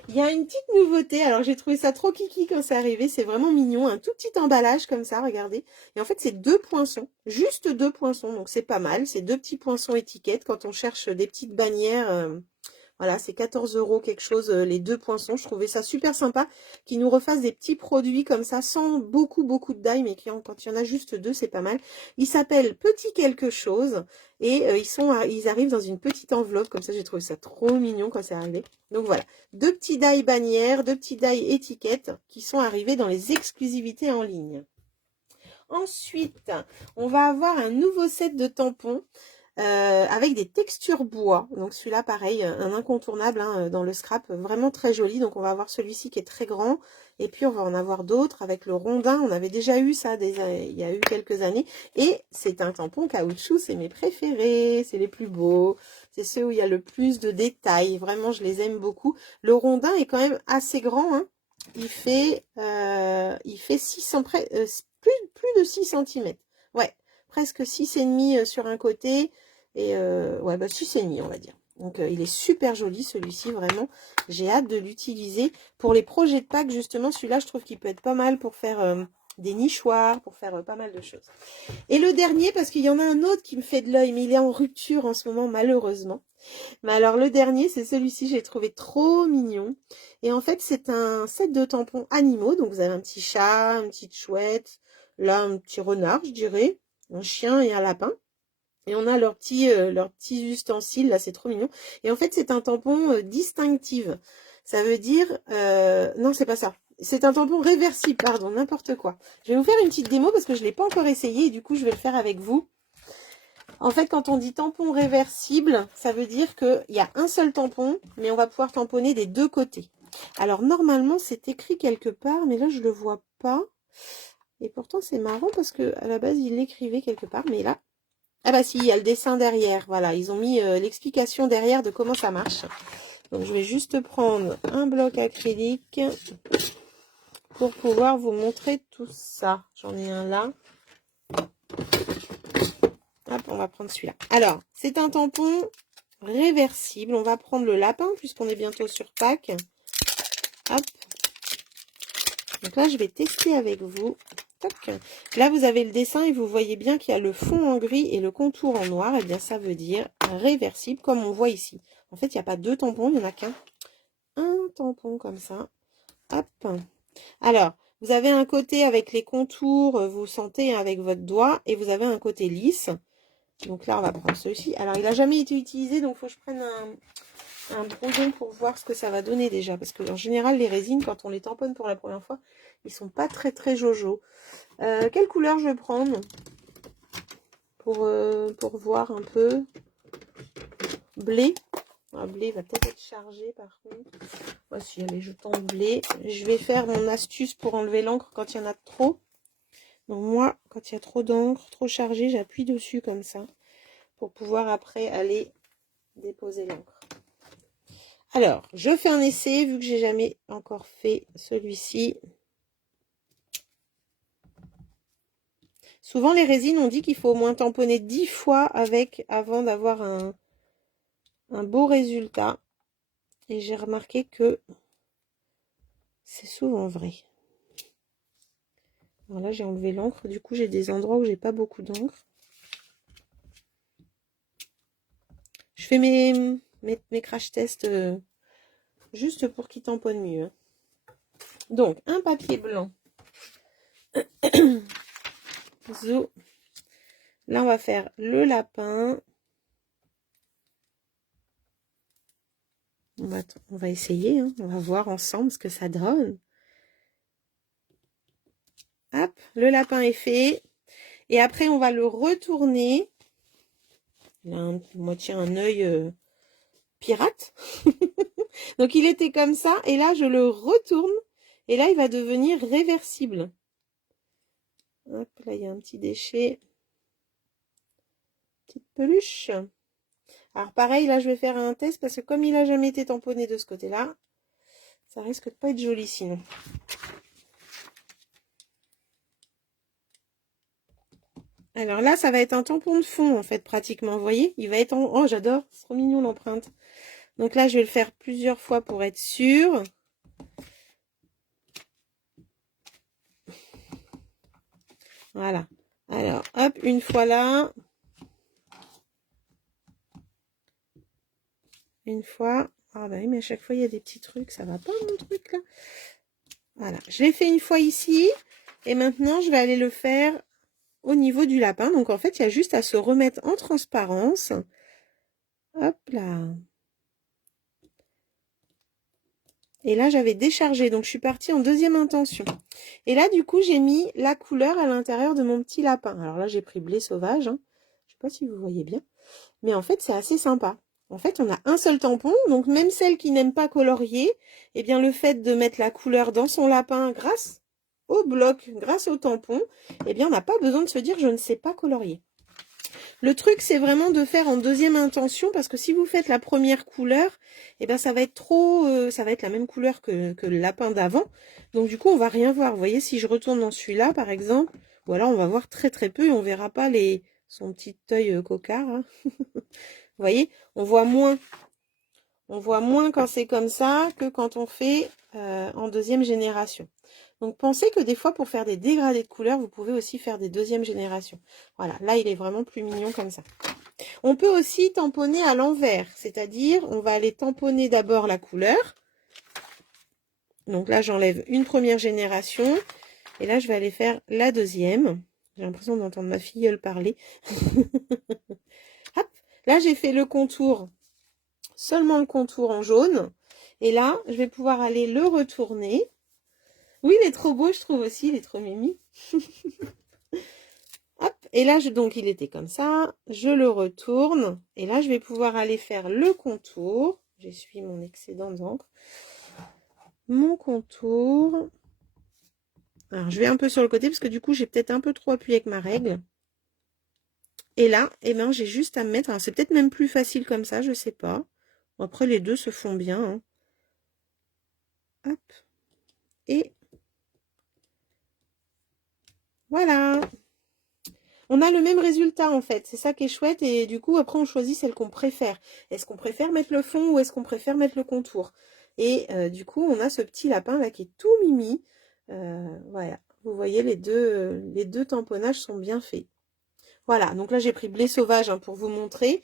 Il y a une petite nouveauté, alors j'ai trouvé ça trop kiki quand c'est arrivé, c'est vraiment mignon, un tout petit emballage comme ça, regardez. Et en fait, c'est 2 poinçons, juste 2 poinçons, donc c'est pas mal, c'est 2 petits poinçons étiquettes quand on cherche des petites bannières. Voilà, c'est 14 € quelque chose, les 2 poinçons. Je trouvais ça super sympa qu'ils nous refassent des petits produits comme ça, sans beaucoup de d'ail, mais quand il y en a juste 2, c'est pas mal. Ils s'appellent Petit quelque chose et ils arrivent dans une petite enveloppe, comme ça j'ai trouvé ça trop mignon quand c'est arrivé. Donc voilà, 2 petits die bannières, 2 petits die étiquettes qui sont arrivés dans les exclusivités en ligne. Ensuite, on va avoir un nouveau set de tampons. Avec des textures bois, donc celui-là pareil, un incontournable hein, dans le scrap, vraiment très joli. Donc on va avoir celui-ci qui est très grand, et puis on va en avoir d'autres avec le rondin. On avait déjà eu ça il y a eu quelques années, et c'est un tampon caoutchouc, c'est mes préférés, c'est les plus beaux, c'est ceux où il y a le plus de détails, vraiment je les aime beaucoup. Le rondin est quand même assez grand, hein. Il fait 600, plus de 6 cm, ouais, presque 6,5 sur un côté. Et ouais, bah 6,5 on va dire. Donc il est super joli celui-ci, vraiment. J'ai hâte de l'utiliser. Pour les projets de Pâques, justement, celui-là, je trouve qu'il peut être pas mal pour faire des nichoirs, pour faire pas mal de choses. Et le dernier, parce qu'il y en a un autre qui me fait de l'œil, mais il est en rupture en ce moment, malheureusement. Mais alors, le dernier, c'est celui-ci, j'ai trouvé trop mignon. Et en fait, c'est un set de tampons animaux. Donc, vous avez un petit chat, une petite chouette, là, un petit renard, je dirais, un chien et un lapin. Et on a leurs petits ustensiles, là, c'est trop mignon. Et en fait, c'est un tampon distinctive. Ça veut dire... non, c'est pas ça. C'est un tampon réversible, pardon, n'importe quoi. Je vais vous faire une petite démo parce que je ne l'ai pas encore essayé et du coup, je vais le faire avec vous. En fait, quand on dit tampon réversible, ça veut dire qu'il y a un seul tampon, mais on va pouvoir tamponner des deux côtés. Alors, normalement, c'est écrit quelque part, mais là, je ne le vois pas. Et pourtant, c'est marrant parce qu'à la base, il l'écrivait quelque part, mais là... Ah bah si, il y a le dessin derrière. Voilà, ils ont mis l'explication derrière de comment ça marche. Donc, je vais juste prendre un bloc acrylique pour pouvoir vous montrer tout ça. J'en ai un là. Hop, on va prendre celui-là. Alors, c'est un tampon réversible. On va prendre le lapin puisqu'on est bientôt sur Pâques. Hop. Donc là, je vais tester avec vous. Toc. Là, vous avez le dessin et vous voyez bien qu'il y a le fond en gris et le contour en noir. Et bien, ça veut dire réversible comme on voit ici. En fait, il n'y a pas deux tampons, il n'y en a qu'un. Un tampon comme ça. Hop. Alors, vous avez un côté avec les contours, vous sentez avec votre doigt. Et vous avez un côté lisse. Donc là, on va prendre celui-ci. Alors, il n'a jamais été utilisé, donc il faut que je prenne un brouillon pour voir ce que ça va donner déjà. Parce que en général, les résines, quand on les tamponne pour la première fois, ils sont pas très très jojo. Quelle couleur je vais prendre pour voir un peu? Blé. Ah, blé va peut-être être chargé par contre. Voici, les jetons de blé. Je vais faire mon astuce pour enlever l'encre quand il y en a trop. Donc moi, quand il y a trop d'encre, trop chargé, j'appuie dessus comme ça. Pour pouvoir après aller déposer l'encre. Alors, je fais un essai, vu que j'ai jamais encore fait celui-ci. Souvent, les résines, on dit qu'il faut au moins tamponner 10 fois avec avant d'avoir un beau résultat. Et j'ai remarqué que c'est souvent vrai. Alors là, j'ai enlevé l'encre. Du coup, j'ai des endroits où j'ai pas beaucoup d'encre. Je fais mes crash tests juste pour qu'ils tamponnent mieux. Donc, un papier blanc. Zo. Là, on va faire le lapin. On va essayer, hein. On va voir ensemble ce que ça donne. Hop, le lapin est fait. Et après, on va le retourner. Il a moitié un œil pirate. Donc, il était comme ça. Et là, je le retourne. Et là, il va devenir réversible. Hop, là, il y a un petit déchet. Petite peluche. Alors, pareil, là, je vais faire un test parce que comme il n'a jamais été tamponné de ce côté-là, ça risque de pas être joli sinon. Alors là, ça va être un tampon de fond, en fait, pratiquement. Vous voyez, il va être en... Oh, j'adore, c'est trop mignon l'empreinte. Donc là, je vais le faire plusieurs fois pour être sûr. Voilà. Alors, hop, une fois là. Une fois. Ah bah oui, mais à chaque fois, il y a des petits trucs. Ça va pas, mon truc, là. Voilà. Je l'ai fait une fois ici. Et maintenant, je vais aller le faire au niveau du lapin. Donc, en fait, il y a juste à se remettre en transparence. Hop là. Et là, j'avais déchargé. Donc, je suis partie en deuxième intention. Et là, du coup, j'ai mis la couleur à l'intérieur de mon petit lapin. Alors là, j'ai pris blé sauvage. Hein. Je sais pas si vous voyez bien. Mais en fait, c'est assez sympa. En fait, on a un seul tampon. Donc, même celle qui n'aime pas colorier, eh bien, le fait de mettre la couleur dans son lapin grâce au bloc, grâce au tampon, eh bien, on n'a pas besoin de se dire « je ne sais pas colorier ». Le truc, c'est vraiment de faire en deuxième intention, parce que si vous faites la première couleur, eh ben, ça va être trop, ça va être la même couleur que le lapin d'avant. Donc, du coup, on va rien voir. Vous voyez, si je retourne dans celui-là, par exemple, ou alors on va voir très très peu et on verra pas son petit œil cocard. Hein. Vous voyez, on voit moins. On voit moins quand c'est comme ça que quand on fait en deuxième génération. Donc pensez que des fois pour faire des dégradés de couleurs, vous pouvez aussi faire des deuxième génération. Voilà, là il est vraiment plus mignon comme ça. On peut aussi tamponner à l'envers, c'est-à-dire on va aller tamponner d'abord la couleur. Donc là j'enlève une première génération et là je vais aller faire la deuxième. J'ai l'impression d'entendre ma filleule parler. Hop, là j'ai fait le contour, seulement le contour en jaune. Et là je vais pouvoir aller le retourner. Oui, il est trop beau, je trouve aussi, il est trop mimi. Hop, et là, donc il était comme ça, je le retourne, et là, je vais pouvoir aller faire le contour. J'essuie mon excédent d'encre. Mon contour. Alors, je vais un peu sur le côté, parce que du coup, j'ai peut-être un peu trop appuyé avec ma règle. Et là, eh ben, j'ai juste à me mettre, alors c'est peut-être même plus facile comme ça, je sais pas. Bon, après, les deux se font bien. Hein. Hop. Et voilà. On a le même résultat en fait, c'est ça qui est chouette et du coup après on choisit celle qu'on préfère. Est-ce qu'on préfère mettre le fond ou est-ce qu'on préfère mettre le contour? Et du coup on a ce petit lapin là qui est tout mimi. Voilà, vous voyez les deux tamponnages sont bien faits. Voilà, donc là j'ai pris blé sauvage hein, pour vous montrer.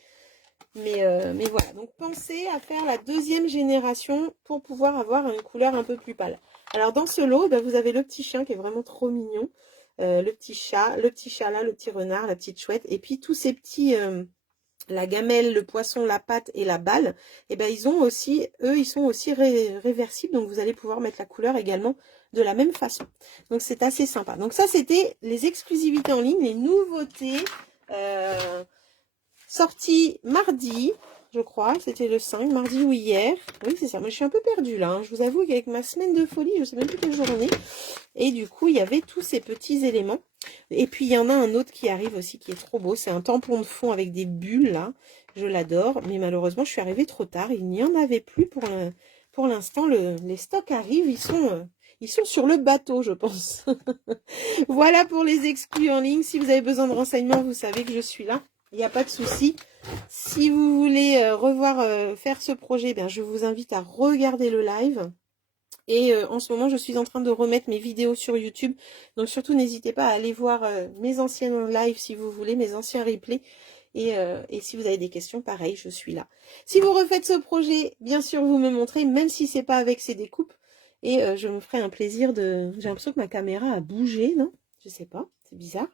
Mais voilà, donc pensez à faire la deuxième génération pour pouvoir avoir une couleur un peu plus pâle. Alors dans ce lot, ben, vous avez le petit chien qui est vraiment trop mignon. Le petit chat là, le petit renard, la petite chouette. Et puis tous ces petits, la gamelle, le poisson, la patte et la balle, et ben ils ont aussi, eux, ils sont aussi réversibles. Donc vous allez pouvoir mettre la couleur également de la même façon. Donc c'est assez sympa. Donc ça, c'était les exclusivités en ligne, les nouveautés. Sortie mardi, je crois, c'était le 5, mardi ou hier. Oui, c'est ça, moi je suis un peu perdue là, hein. Je vous avoue qu'avec ma semaine de folie, je ne sais même plus quelle journée. Et du coup, il y avait tous ces petits éléments. Et puis, il y en a un autre qui arrive aussi, qui est trop beau. C'est un tampon de fond avec des bulles, là. Je l'adore, mais malheureusement, je suis arrivée trop tard. Il n'y en avait plus pour l'instant. Les stocks arrivent, ils sont sur le bateau, je pense. Voilà pour les exclus en ligne. Si vous avez besoin de renseignements, vous savez que je suis là. Il n'y a pas de souci. Si vous voulez faire ce projet, bien, je vous invite à regarder le live. Et en ce moment, je suis en train de remettre mes vidéos sur YouTube. Donc surtout, n'hésitez pas à aller voir mes anciens lives si vous voulez, mes anciens replays. Et si vous avez des questions, pareil, je suis là. Si vous refaites ce projet, bien sûr, vous me montrez, même si c'est pas avec ces découpes. Et je me ferai un plaisir de... J'ai l'impression que ma caméra a bougé, non? Je sais pas, c'est bizarre.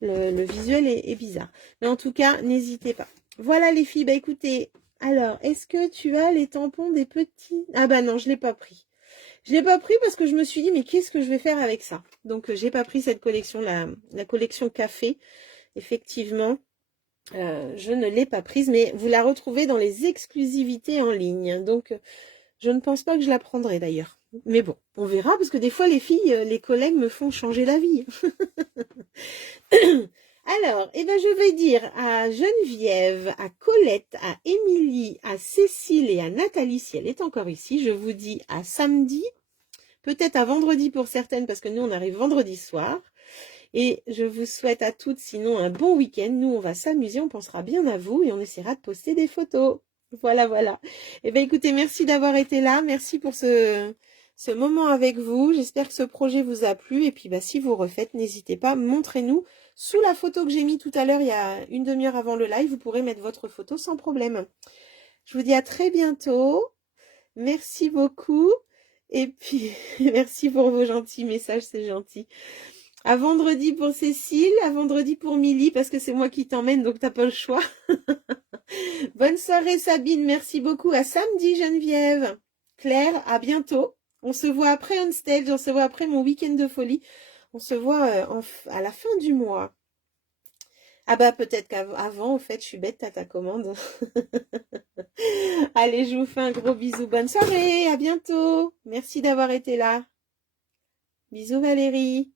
Le visuel est bizarre. Mais en tout cas, n'hésitez pas. Voilà les filles, bah écoutez, alors, est-ce que tu as les tampons des petits... Ah bah non, je l'ai pas pris. Je l'ai pas pris parce que je me suis dit, mais qu'est-ce que je vais faire avec ça? Donc, j'ai pas pris cette collection, la collection café. Effectivement, je ne l'ai pas prise, mais vous la retrouvez dans les exclusivités en ligne. Donc, je ne pense pas que je la prendrai d'ailleurs. Mais bon, on verra, parce que des fois, les filles, les collègues me font changer la vie. Alors, eh ben, je vais dire à Geneviève, à Colette, à Émilie, à Cécile et à Nathalie, si elle est encore ici, je vous dis à samedi, peut-être à vendredi pour certaines, parce que nous, on arrive vendredi soir. Et je vous souhaite à toutes, sinon, un bon week-end. Nous, on va s'amuser, on pensera bien à vous et on essaiera de poster des photos. Voilà, voilà. Eh bien, écoutez, merci d'avoir été là. Merci pour ce moment avec vous. J'espère que ce projet vous a plu. Et puis, bah, si vous refaites, n'hésitez pas, montrez-nous. Sous la photo que j'ai mis tout à l'heure, il y a une demi-heure avant le live, vous pourrez mettre votre photo sans problème. Je vous dis à très bientôt. Merci beaucoup. Et puis, merci pour vos gentils messages, c'est gentil. À vendredi pour Cécile, à vendredi pour Milly, parce que c'est moi qui t'emmène, donc t'as pas le choix. Bonne soirée Sabine, merci beaucoup. À samedi Geneviève. Claire, à bientôt. On se voit après on stage, on se voit après mon week-end de folie. On se voit à la fin du mois. Ah bah peut-être qu'avant, au fait, je suis bête, t'as ta commande. Allez, je vous fais un gros bisou. Bonne soirée, à bientôt. Merci d'avoir été là. Bisous Valérie.